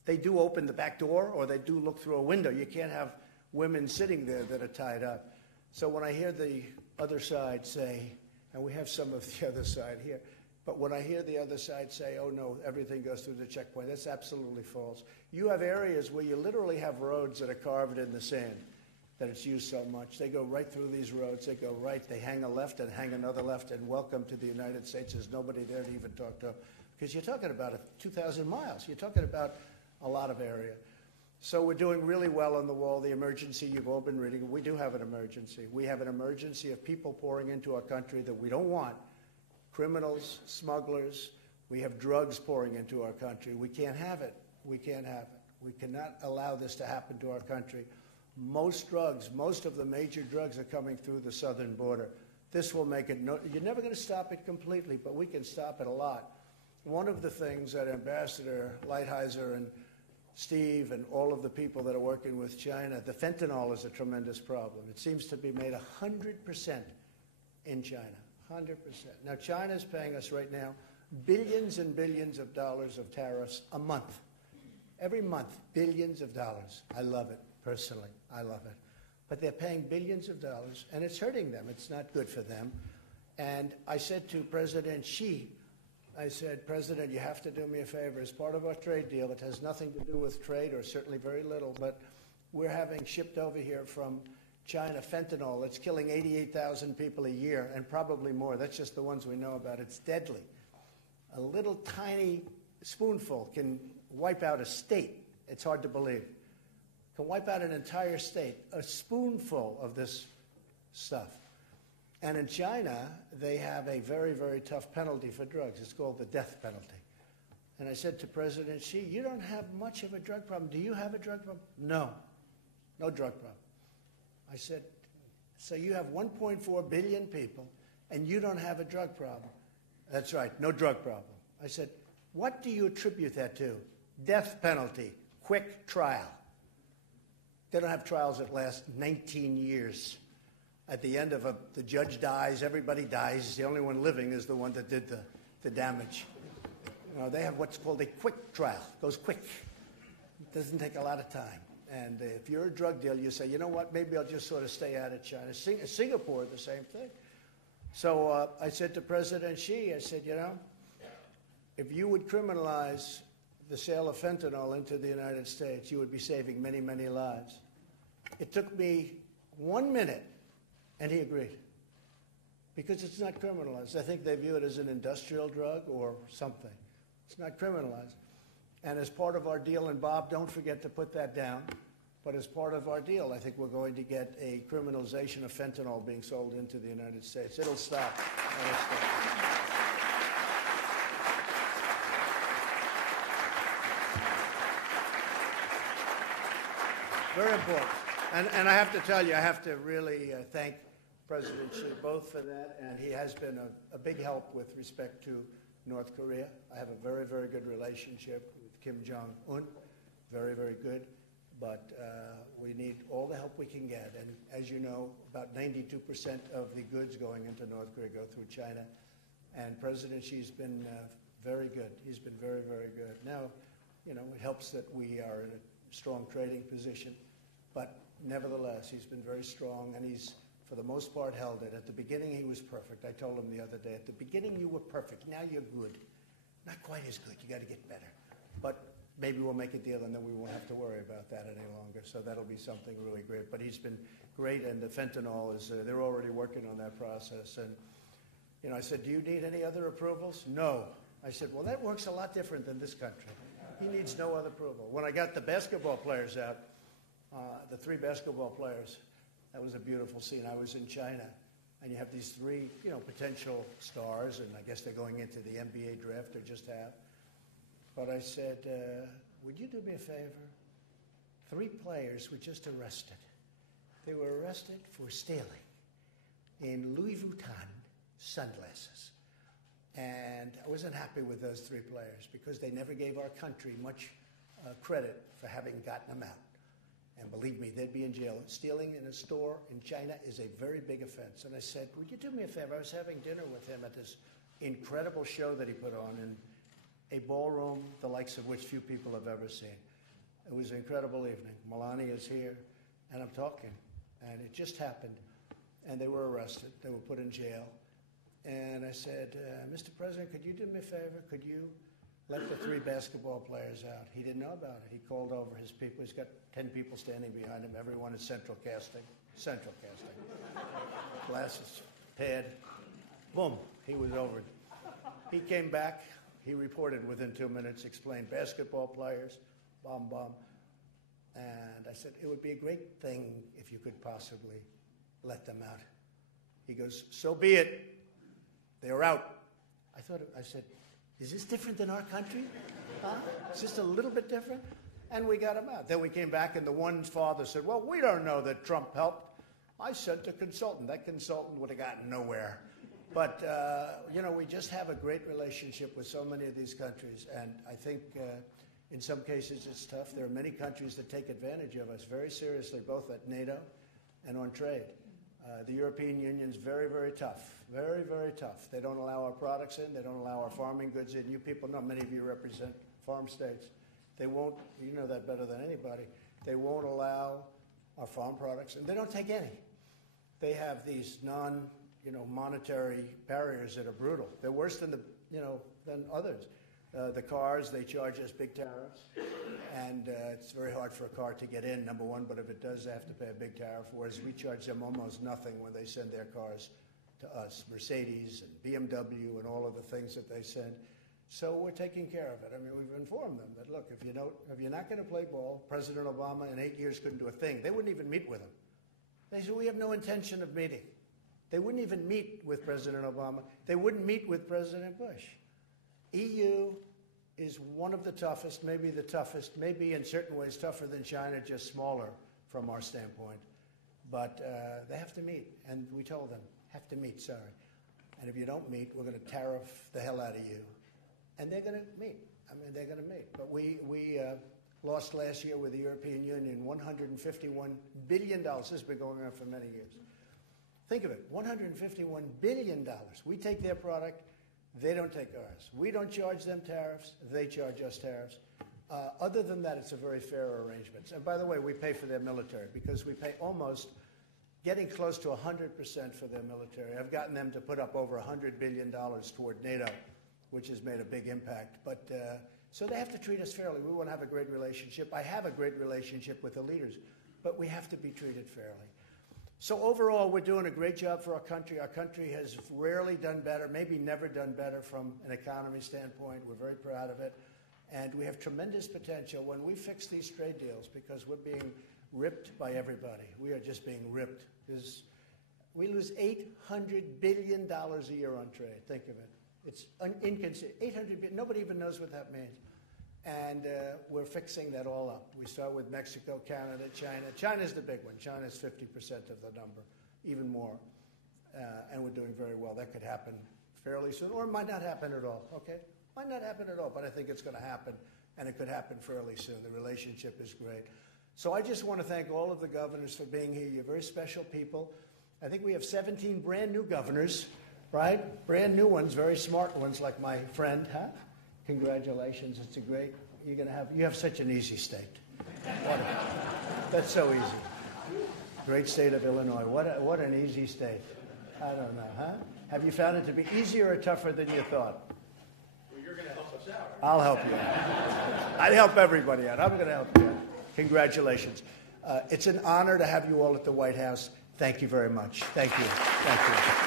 they do open the back door, or they do look through a window. You can't have women sitting there that are tied up. So when I hear the other side say, and we have some of the other side here, but when I hear the other side say, oh no, everything goes through the checkpoint, that's absolutely false. You have areas where you literally have roads that are carved in the sand, that it's used so much. They go right through these roads. They go right. They hang a left and hang another left, and welcome to the United States. There's nobody there to even talk to, because you're talking about 2,000 miles. You're talking about a lot of area. So we're doing really well on the wall. The emergency, you've all been reading. We do have an emergency. We have an emergency of people pouring into our country that we don't want. Criminals, smugglers. We have drugs pouring into our country. We can't have it. We can't have it. We cannot allow this to happen to our country. Most drugs, most of the major drugs are coming through the southern border. This will make it, you're never going to stop it completely, but we can stop it a lot. One of the things that Ambassador Lighthizer and Steve and all of the people that are working with China, the fentanyl is a tremendous problem. It seems to be made 100% in China, 100%. Now, China's paying us right now billions and billions of dollars of tariffs a month. Every month, billions of dollars. I love it, personally. I love it. But they're paying billions of dollars, and it's hurting them. It's not good for them. And I said to President Xi, I said, President, you have to do me a favor. As part of our trade deal, it has nothing to do with trade, or certainly very little, but we're having shipped over here from China fentanyl. It's killing 88,000 people a year, and probably more. That's just the ones we know about. It's deadly. A little tiny spoonful can wipe out a state. It's hard to believe. Can wipe out an entire state. A spoonful of this stuff. And in China, they have a very, very tough penalty for drugs. It's called the death penalty. And I said to President Xi, you don't have much of a drug problem. Do you have a drug problem? No. No drug problem. I said, so you have 1.4 billion people, and you don't have a drug problem. That's right, no drug problem. I said, what do you attribute that to? Death penalty, quick trial. They don't have trials that last 19 years. At the end of the judge dies, everybody dies. The only one living is the one that did the damage. You know, they have what's called a quick trial. It goes quick. It doesn't take a lot of time. And if you're a drug dealer, you say, you know what, maybe I'll just sort of stay out of China. Singapore, the same thing. So I said to President Xi, I said, you know, if you would criminalize the sale of fentanyl into the United States, you would be saving many, many lives. It took me 1 minute, and he agreed. Because it's not criminalized. I think they view it as an industrial drug or something. It's not criminalized. And as part of our deal, and Bob, don't forget to put that down, but as part of our deal, I think we're going to get a criminalization of fentanyl being sold into the United States. It'll stop. It'll stop. Very important. And I have to tell you, I have to really thank President Xi both for that, and he has been a big help with respect to North Korea. I have a very, very good relationship with Kim Jong-un, very, very good, but we need all the help we can get. And as you know, about 92% of the goods going into North Korea go through China, and President Xi's been very good. He's been very, very good. Now, you know, it helps that we are in a strong trading position, but nevertheless, he's been very strong, and he's, for the most part, held it. At the beginning, he was perfect. I told him the other day, at the beginning, you were perfect. Now you're good. Not quite as good. You got to get better. But maybe we'll make a deal, and then we won't have to worry about that any longer. So that'll be something really great. But he's been great, and the fentanyl is, they're already working on that process. And, you know, I said, do you need any other approvals? No. I said, well, that works a lot different than this country. He needs no other approval. When I got the basketball players out, the 3 basketball players, that was a beautiful scene. I was in China, and you have these 3, you know, potential stars, and I guess they're going into the NBA draft or just have. But I said, would you do me a favor? 3 players were just arrested. They were arrested for stealing in Louis Vuitton sunglasses. And I wasn't happy with those 3 players because they never gave our country much credit for having gotten them out. And believe me, they'd be in jail. Stealing in a store in China is a very big offense. And I said, would you do me a favor? I was having dinner with him at this incredible show that he put on in a ballroom, the likes of which few people have ever seen. It was an incredible evening. Melania is here, and I'm talking. And it just happened. And they were arrested. They were put in jail. And I said, Mr. President, could you do me a favor? Could you let the 3 basketball players out? He didn't know about it. He called over his people. He's got 10 people standing behind him. Everyone is central casting. Central casting. Glasses, pad. Boom. He was over. He came back. He reported within 2 minutes, explained basketball players, bomb. And I said, it would be a great thing if you could possibly let them out. He goes, so be it. They are out. I said, is this different than our country? Huh? Is this a little bit different? And we got them out. Then we came back, and the one's father said, well, we don't know that Trump helped. I sent a consultant. That consultant would have gotten nowhere. But, you know, we just have a great relationship with so many of these countries. And I think in some cases it's tough. There are many countries that take advantage of us very seriously, both at NATO and on trade. The European Union's very, very tough. Very, very tough. They don't allow our products in. They don't allow our farming goods in. You people know, many of you represent farm states. They won't, you know that better than anybody, they won't allow our farm products, and they don't take any. They have these monetary barriers that are brutal. They're worse than than others. The cars, they charge us big tariffs, and it's very hard for a car to get in, number one, but if it does, they have to pay a big tariff, whereas we charge them almost nothing when they send their cars to us, Mercedes and BMW and all of the things that they send. So we're taking care of it. I mean, we've informed them that, look, if you're not going to play ball, President Obama in 8 years couldn't do a thing. They wouldn't even meet with him. They said, we have no intention of meeting. They wouldn't even meet with President Obama. They wouldn't meet with President Bush. EU is one of the toughest, maybe the toughest, maybe in certain ways tougher than China, just smaller from our standpoint. But they have to meet, and we told them, have to meet, sorry. And if you don't meet, we're going to tariff the hell out of you. And they're going to meet. I mean, they're going to meet. But we lost last year with the European Union $151 billion. This has been going on for many years. Think of it, $151 billion. We take their product, they don't take ours. We don't charge them tariffs, they charge us tariffs. Other than that, it's a very fair arrangement. And by the way, we pay for their military because we pay almost, getting close to 100% for their military. I've gotten them to put up over $100 billion toward NATO, which has made a big impact. But so they have to treat us fairly. We want to have a great relationship. I have a great relationship with the leaders, but we have to be treated fairly. So overall, we're doing a great job for our country. Our country has rarely done better, maybe never done better from an economy standpoint. We're very proud of it. And we have tremendous potential when we fix these trade deals because we're being ripped by everybody. We are just being ripped. We lose $800 billion a year on trade. Think of it. It's inconceivable. $800 billion. Nobody even knows what that means. And we're fixing that all up. We start with Mexico, Canada, China. China's the big one. China's 50% of the number, even more. And we're doing very well. That could happen fairly soon, or it might not happen at all, okay? Might not happen at all, but I think it's going to happen, and it could happen fairly soon. The relationship is great. So I just want to thank all of the governors for being here. You're very special people. I think we have 17 brand new governors, right? Brand new ones, very smart ones like my friend, huh? Congratulations, it's a great, you have such an easy state. That's so easy. Great state of Illinois, what an easy state. I don't know, huh? Have you found it to be easier or tougher than you thought? Well, you're going to help us out. I'll help you out. I'd help everybody out. I'm going to help you out. Congratulations. It's an honor to have you all at the White House. Thank you very much. Thank you. Thank you.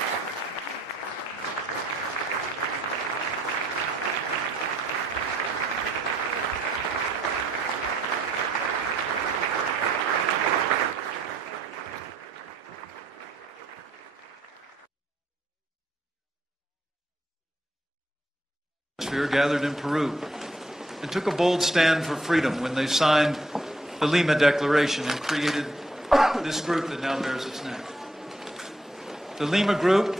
Gathered in Peru and took a bold stand for freedom when they signed the Lima Declaration and created this group that now bears its name. The Lima Group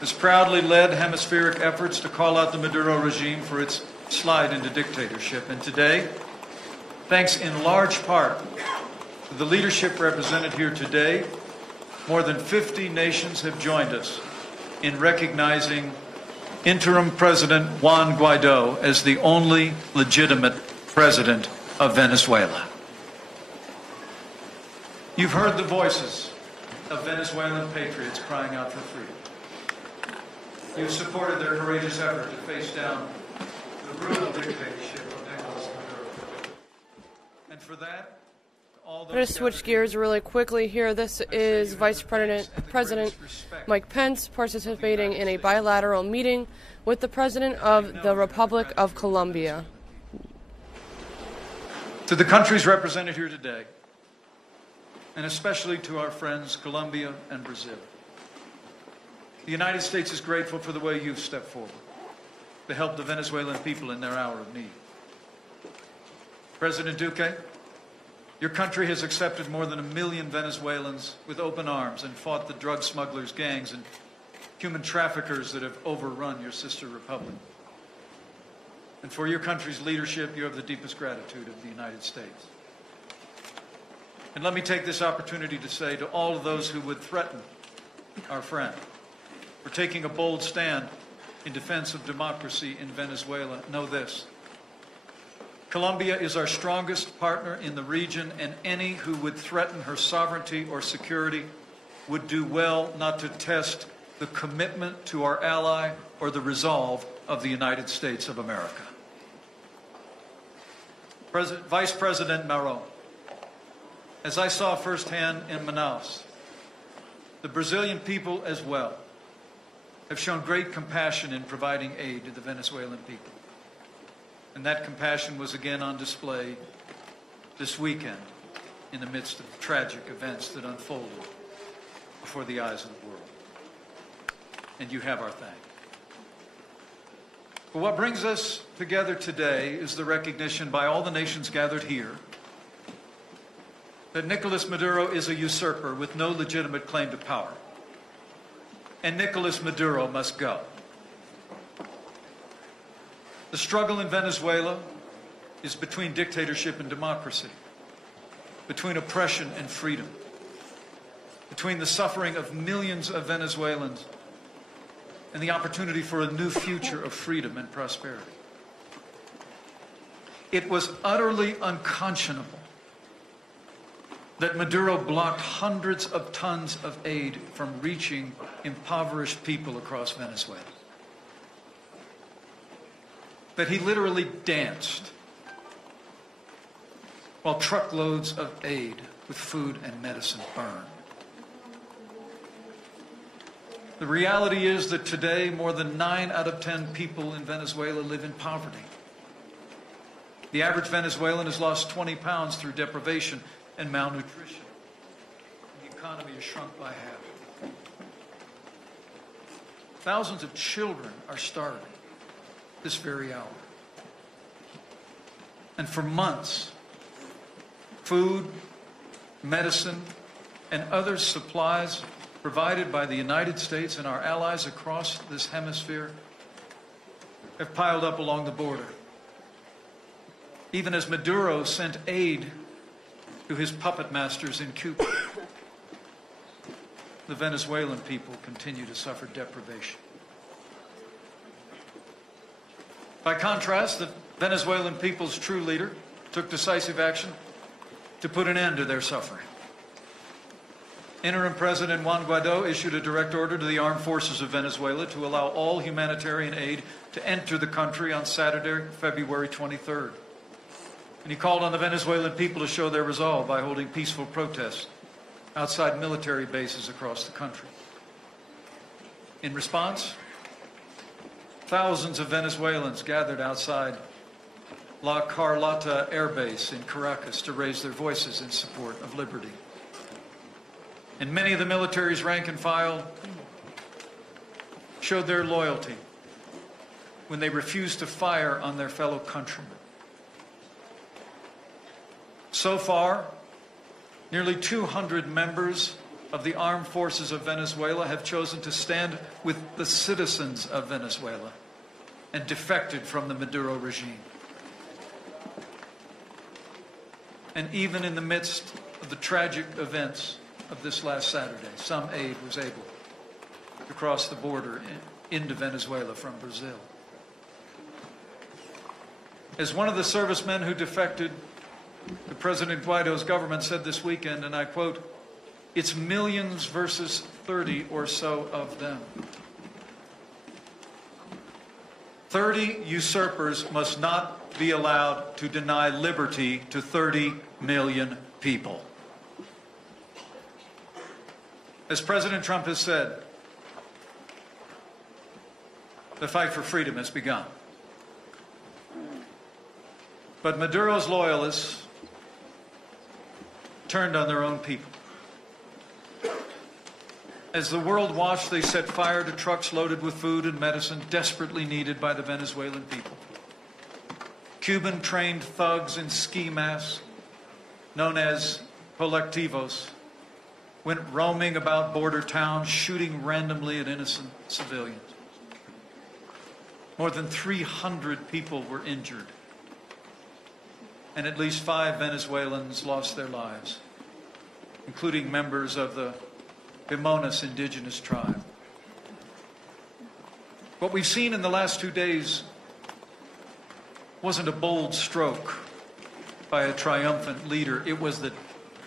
has proudly led hemispheric efforts to call out the Maduro regime for its slide into dictatorship. And today, thanks in large part to the leadership represented here today, more than 50 nations have joined us in recognizing Interim President Juan Guaido as the only legitimate president of Venezuela. You've heard the voices of Venezuelan patriots crying out for freedom. You've supported their courageous effort to face down the brutal dictatorship of Nicolas Maduro. And for that, I'm going to switch gears really quickly here. This is Vice President Mike Pence participating in a bilateral meeting with the President of the Republic of Colombia. To the countries represented here today, and especially to our friends Colombia and Brazil, the United States is grateful for the way you've stepped forward to help the Venezuelan people in their hour of need. President Duque, your country has accepted more than 1 million Venezuelans with open arms and fought the drug smugglers, gangs, and human traffickers that have overrun your sister republic. And for your country's leadership, you have the deepest gratitude of the United States. And let me take this opportunity to say to all of those who would threaten our friend for taking a bold stand in defense of democracy in Venezuela, know this. Colombia is our strongest partner in the region, and any who would threaten her sovereignty or security would do well not to test the commitment to our ally or the resolve of the United States of America. Vice President Maron, as I saw firsthand in Manaus, the Brazilian people as well have shown great compassion in providing aid to the Venezuelan people. And that compassion was again on display this weekend in the midst of tragic events that unfolded before the eyes of the world. And you have our thanks. But what brings us together today is the recognition by all the nations gathered here that Nicolas Maduro is a usurper with no legitimate claim to power. And Nicolas Maduro must go. The struggle in Venezuela is between dictatorship and democracy, between oppression and freedom, between the suffering of millions of Venezuelans and the opportunity for a new future of freedom and prosperity. It was utterly unconscionable that Maduro blocked hundreds of tons of aid from reaching impoverished people across Venezuela. That he literally danced while truckloads of aid with food and medicine burned. The reality is that today more than 9 out of 10 people in Venezuela live in poverty. The average Venezuelan has lost 20 pounds through deprivation and malnutrition. The economy has shrunk by half. Thousands of children are starving this very hour. And for months, food, medicine, and other supplies provided by the United States and our allies across this hemisphere have piled up along the border. Even as Maduro sent aid to his puppet masters in Cuba, the Venezuelan people continue to suffer deprivation. By contrast, the Venezuelan people's true leader took decisive action to put an end to their suffering. Interim President Juan Guaidó issued a direct order to the armed forces of Venezuela to allow all humanitarian aid to enter the country on Saturday, February 23rd. And he called on the Venezuelan people to show their resolve by holding peaceful protests outside military bases across the country. In response, thousands of Venezuelans gathered outside La Carlota Air Base in Caracas to raise their voices in support of liberty. And many of the military's rank and file showed their loyalty when they refused to fire on their fellow countrymen. So far, nearly 200 members of the armed forces of Venezuela have chosen to stand with the citizens of Venezuela and defected from the Maduro regime. And even in the midst of the tragic events of this last Saturday, some aid was able to cross the border into Venezuela from Brazil. As one of the servicemen who defected, the President Guaido's government said this weekend, and I quote, "It's millions versus 30 or so of them." 30 usurpers must not be allowed to deny liberty to 30 million people. As President Trump has said, the fight for freedom has begun. But Maduro's loyalists turned on their own people. As the world watched, they set fire to trucks loaded with food and medicine desperately needed by the Venezuelan people. Cuban-trained thugs in ski masks, known as colectivos, went roaming about border towns, shooting randomly at innocent civilians. More than 300 people were injured, and at least 5 Venezuelans lost their lives including members of the Himonas indigenous tribe. What we've seen in the last 2 days wasn't a bold stroke by a triumphant leader. It was the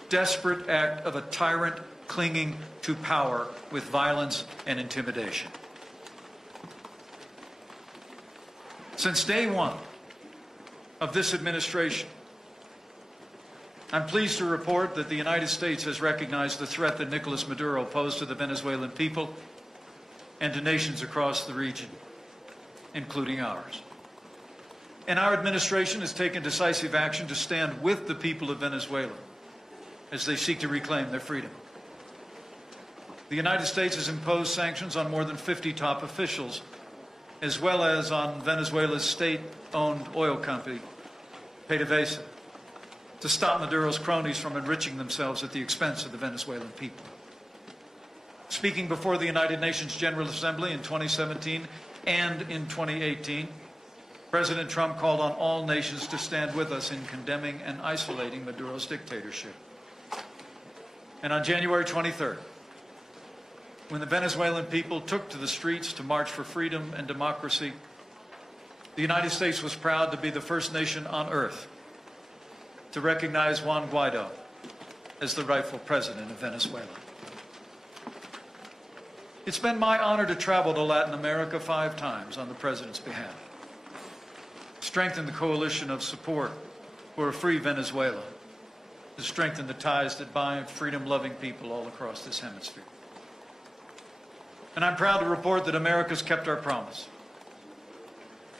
desperate act of a tyrant clinging to power with violence and intimidation. Since day one of this administration, I'm pleased to report that the United States has recognized the threat that Nicolas Maduro posed to the Venezuelan people and to nations across the region, including ours. And our administration has taken decisive action to stand with the people of Venezuela as they seek to reclaim their freedom. The United States has imposed sanctions on more than 50 top officials, as well as on Venezuela's state-owned oil company, PDVSA, to stop Maduro's cronies from enriching themselves at the expense of the Venezuelan people. Speaking before the United Nations General Assembly in 2017 and in 2018, President Trump called on all nations to stand with us in condemning and isolating Maduro's dictatorship. And on January 23rd, when the Venezuelan people took to the streets to march for freedom and democracy, the United States was proud to be the first nation on earth to recognize Juan Guaido as the rightful president of Venezuela. It's been my honor to travel to Latin America 5 times on the president's behalf, strengthen the coalition of support for a free Venezuela, to strengthen the ties that bind freedom-loving people all across this hemisphere. And I'm proud to report that America's kept our promise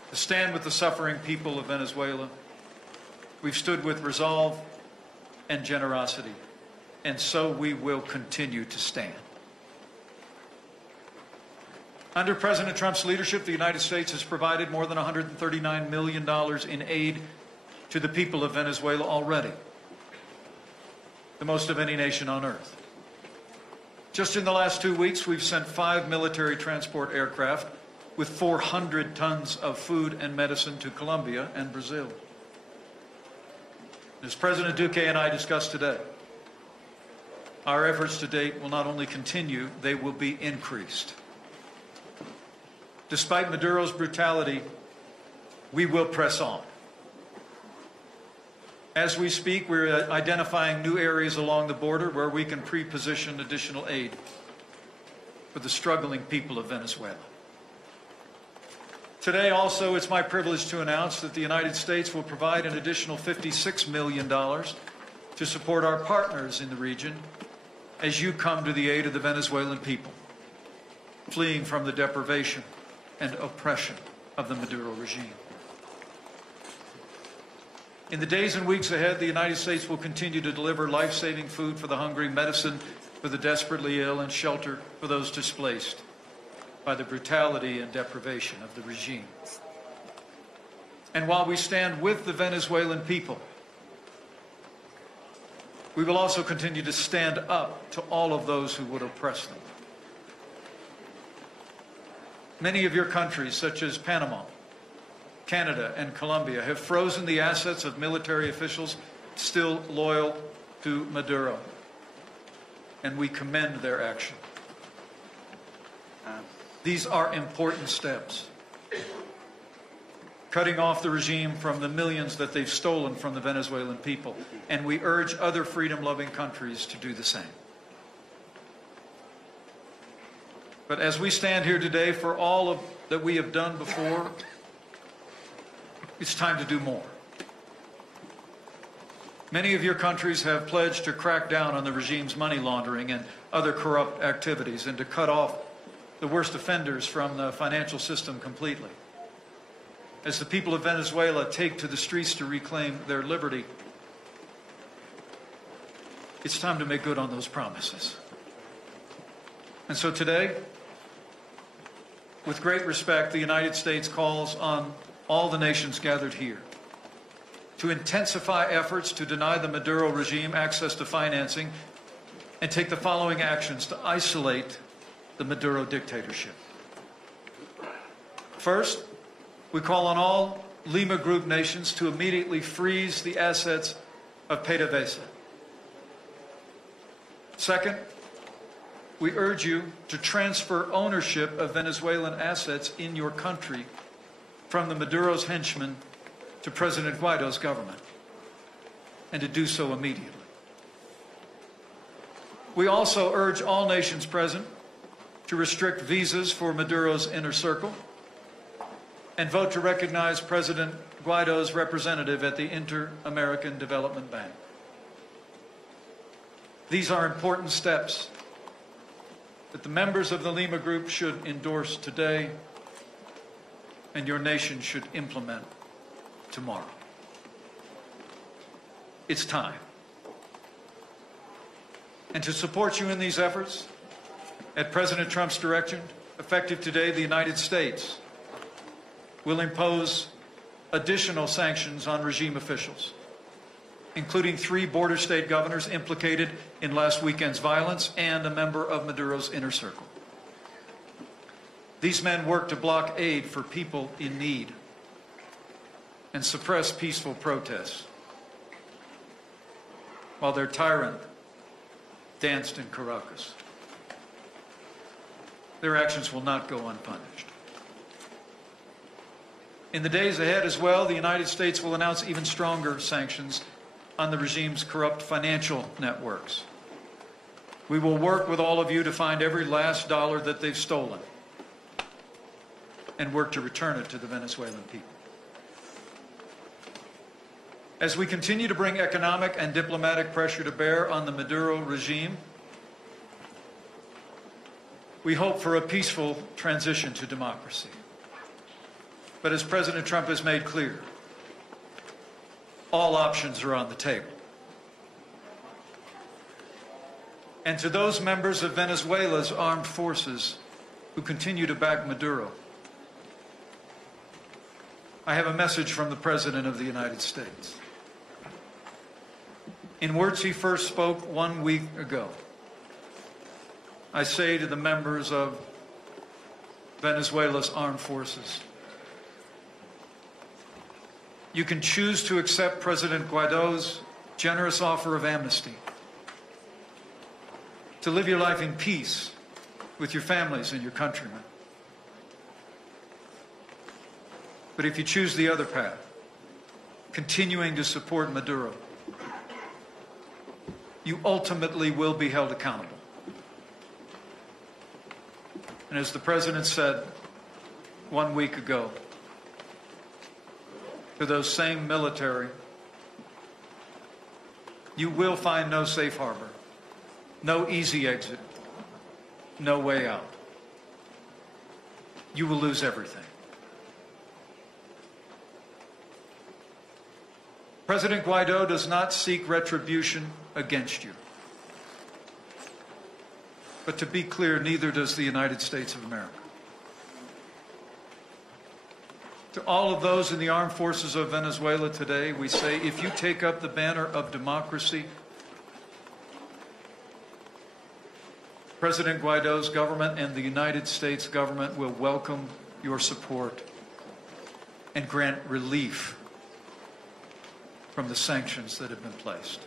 to stand with the suffering people of Venezuela. We've stood with resolve and generosity, and so we will continue to stand. Under President Trump's leadership, the United States has provided more than $139 million in aid to the people of Venezuela already, the most of any nation on earth. Just in the last 2 weeks, we've sent 5 military transport aircraft with 400 tons of food and medicine to Colombia and Brazil. As President Duque and I discussed today, our efforts to date will not only continue, they will be increased. Despite Maduro's brutality, we will press on. As we speak, we're identifying new areas along the border where we can pre-position additional aid for the struggling people of Venezuela. Today, also, it's my privilege to announce that the United States will provide an additional $56 million to support our partners in the region as you come to the aid of the Venezuelan people, fleeing from the deprivation and oppression of the Maduro regime. In the days and weeks ahead, the United States will continue to deliver life-saving food for the hungry, medicine for the desperately ill, and shelter for those displaced by the brutality and deprivation of the regime. And while we stand with the Venezuelan people, we will also continue to stand up to all of those who would oppress them. Many of your countries, such as Panama, Canada, and Colombia, have frozen the assets of military officials still loyal to Maduro, and we commend their action. These are important steps, cutting off the regime from the millions that they've stolen from the Venezuelan people, and we urge other freedom-loving countries to do the same. But as we stand here today, for all of that we have done before, it's time to do more. Many of your countries have pledged to crack down on the regime's money laundering and other corrupt activities and to cut off the worst offenders from the financial system completely. As the people of Venezuela take to the streets to reclaim their liberty, it's time to make good on those promises. And so today, with great respect, the United States calls on all the nations gathered here to intensify efforts to deny the Maduro regime access to financing and take the following actions to isolate the Maduro dictatorship. First, we call on all Lima Group nations to immediately freeze the assets of PDVSA. Second, we urge you to transfer ownership of Venezuelan assets in your country from the Maduro's henchmen to President Guaido's government, and to do so immediately. We also urge all nations present to restrict visas for Maduro's inner circle and vote to recognize President Guaido's representative at the Inter-American Development Bank. These are important steps that the members of the Lima Group should endorse today and your nation should implement tomorrow. It's time. And to support you in these efforts, at President Trump's direction, effective today, the United States will impose additional sanctions on regime officials, including 3 border state governors implicated in last weekend's violence and a member of Maduro's inner circle. These men work to block aid for people in need and suppress peaceful protests, while their tyrant danced in Caracas. Their actions will not go unpunished. In the days ahead as well, the United States will announce even stronger sanctions on the regime's corrupt financial networks. We will work with all of you to find every last dollar that they've stolen and work to return it to the Venezuelan people. As we continue to bring economic and diplomatic pressure to bear on the Maduro regime, we hope for a peaceful transition to democracy. But as President Trump has made clear, all options are on the table. And to those members of Venezuela's armed forces who continue to back Maduro, I have a message from the President of the United States. In words he first spoke 1 week ago, I say to the members of Venezuela's armed forces, you can choose to accept President Guaido's generous offer of amnesty, to live your life in peace with your families and your countrymen. But if you choose the other path, continuing to support Maduro, you ultimately will be held accountable. And as the President said 1 week ago, to those same military, you will find no safe harbor, no easy exit, no way out. You will lose everything. President Guaido does not seek retribution against you. But to be clear, neither does the United States of America. To all of those in the armed forces of Venezuela today, we say, if you take up the banner of democracy, President Guaido's government and the United States government will welcome your support and grant relief from the sanctions that have been placed.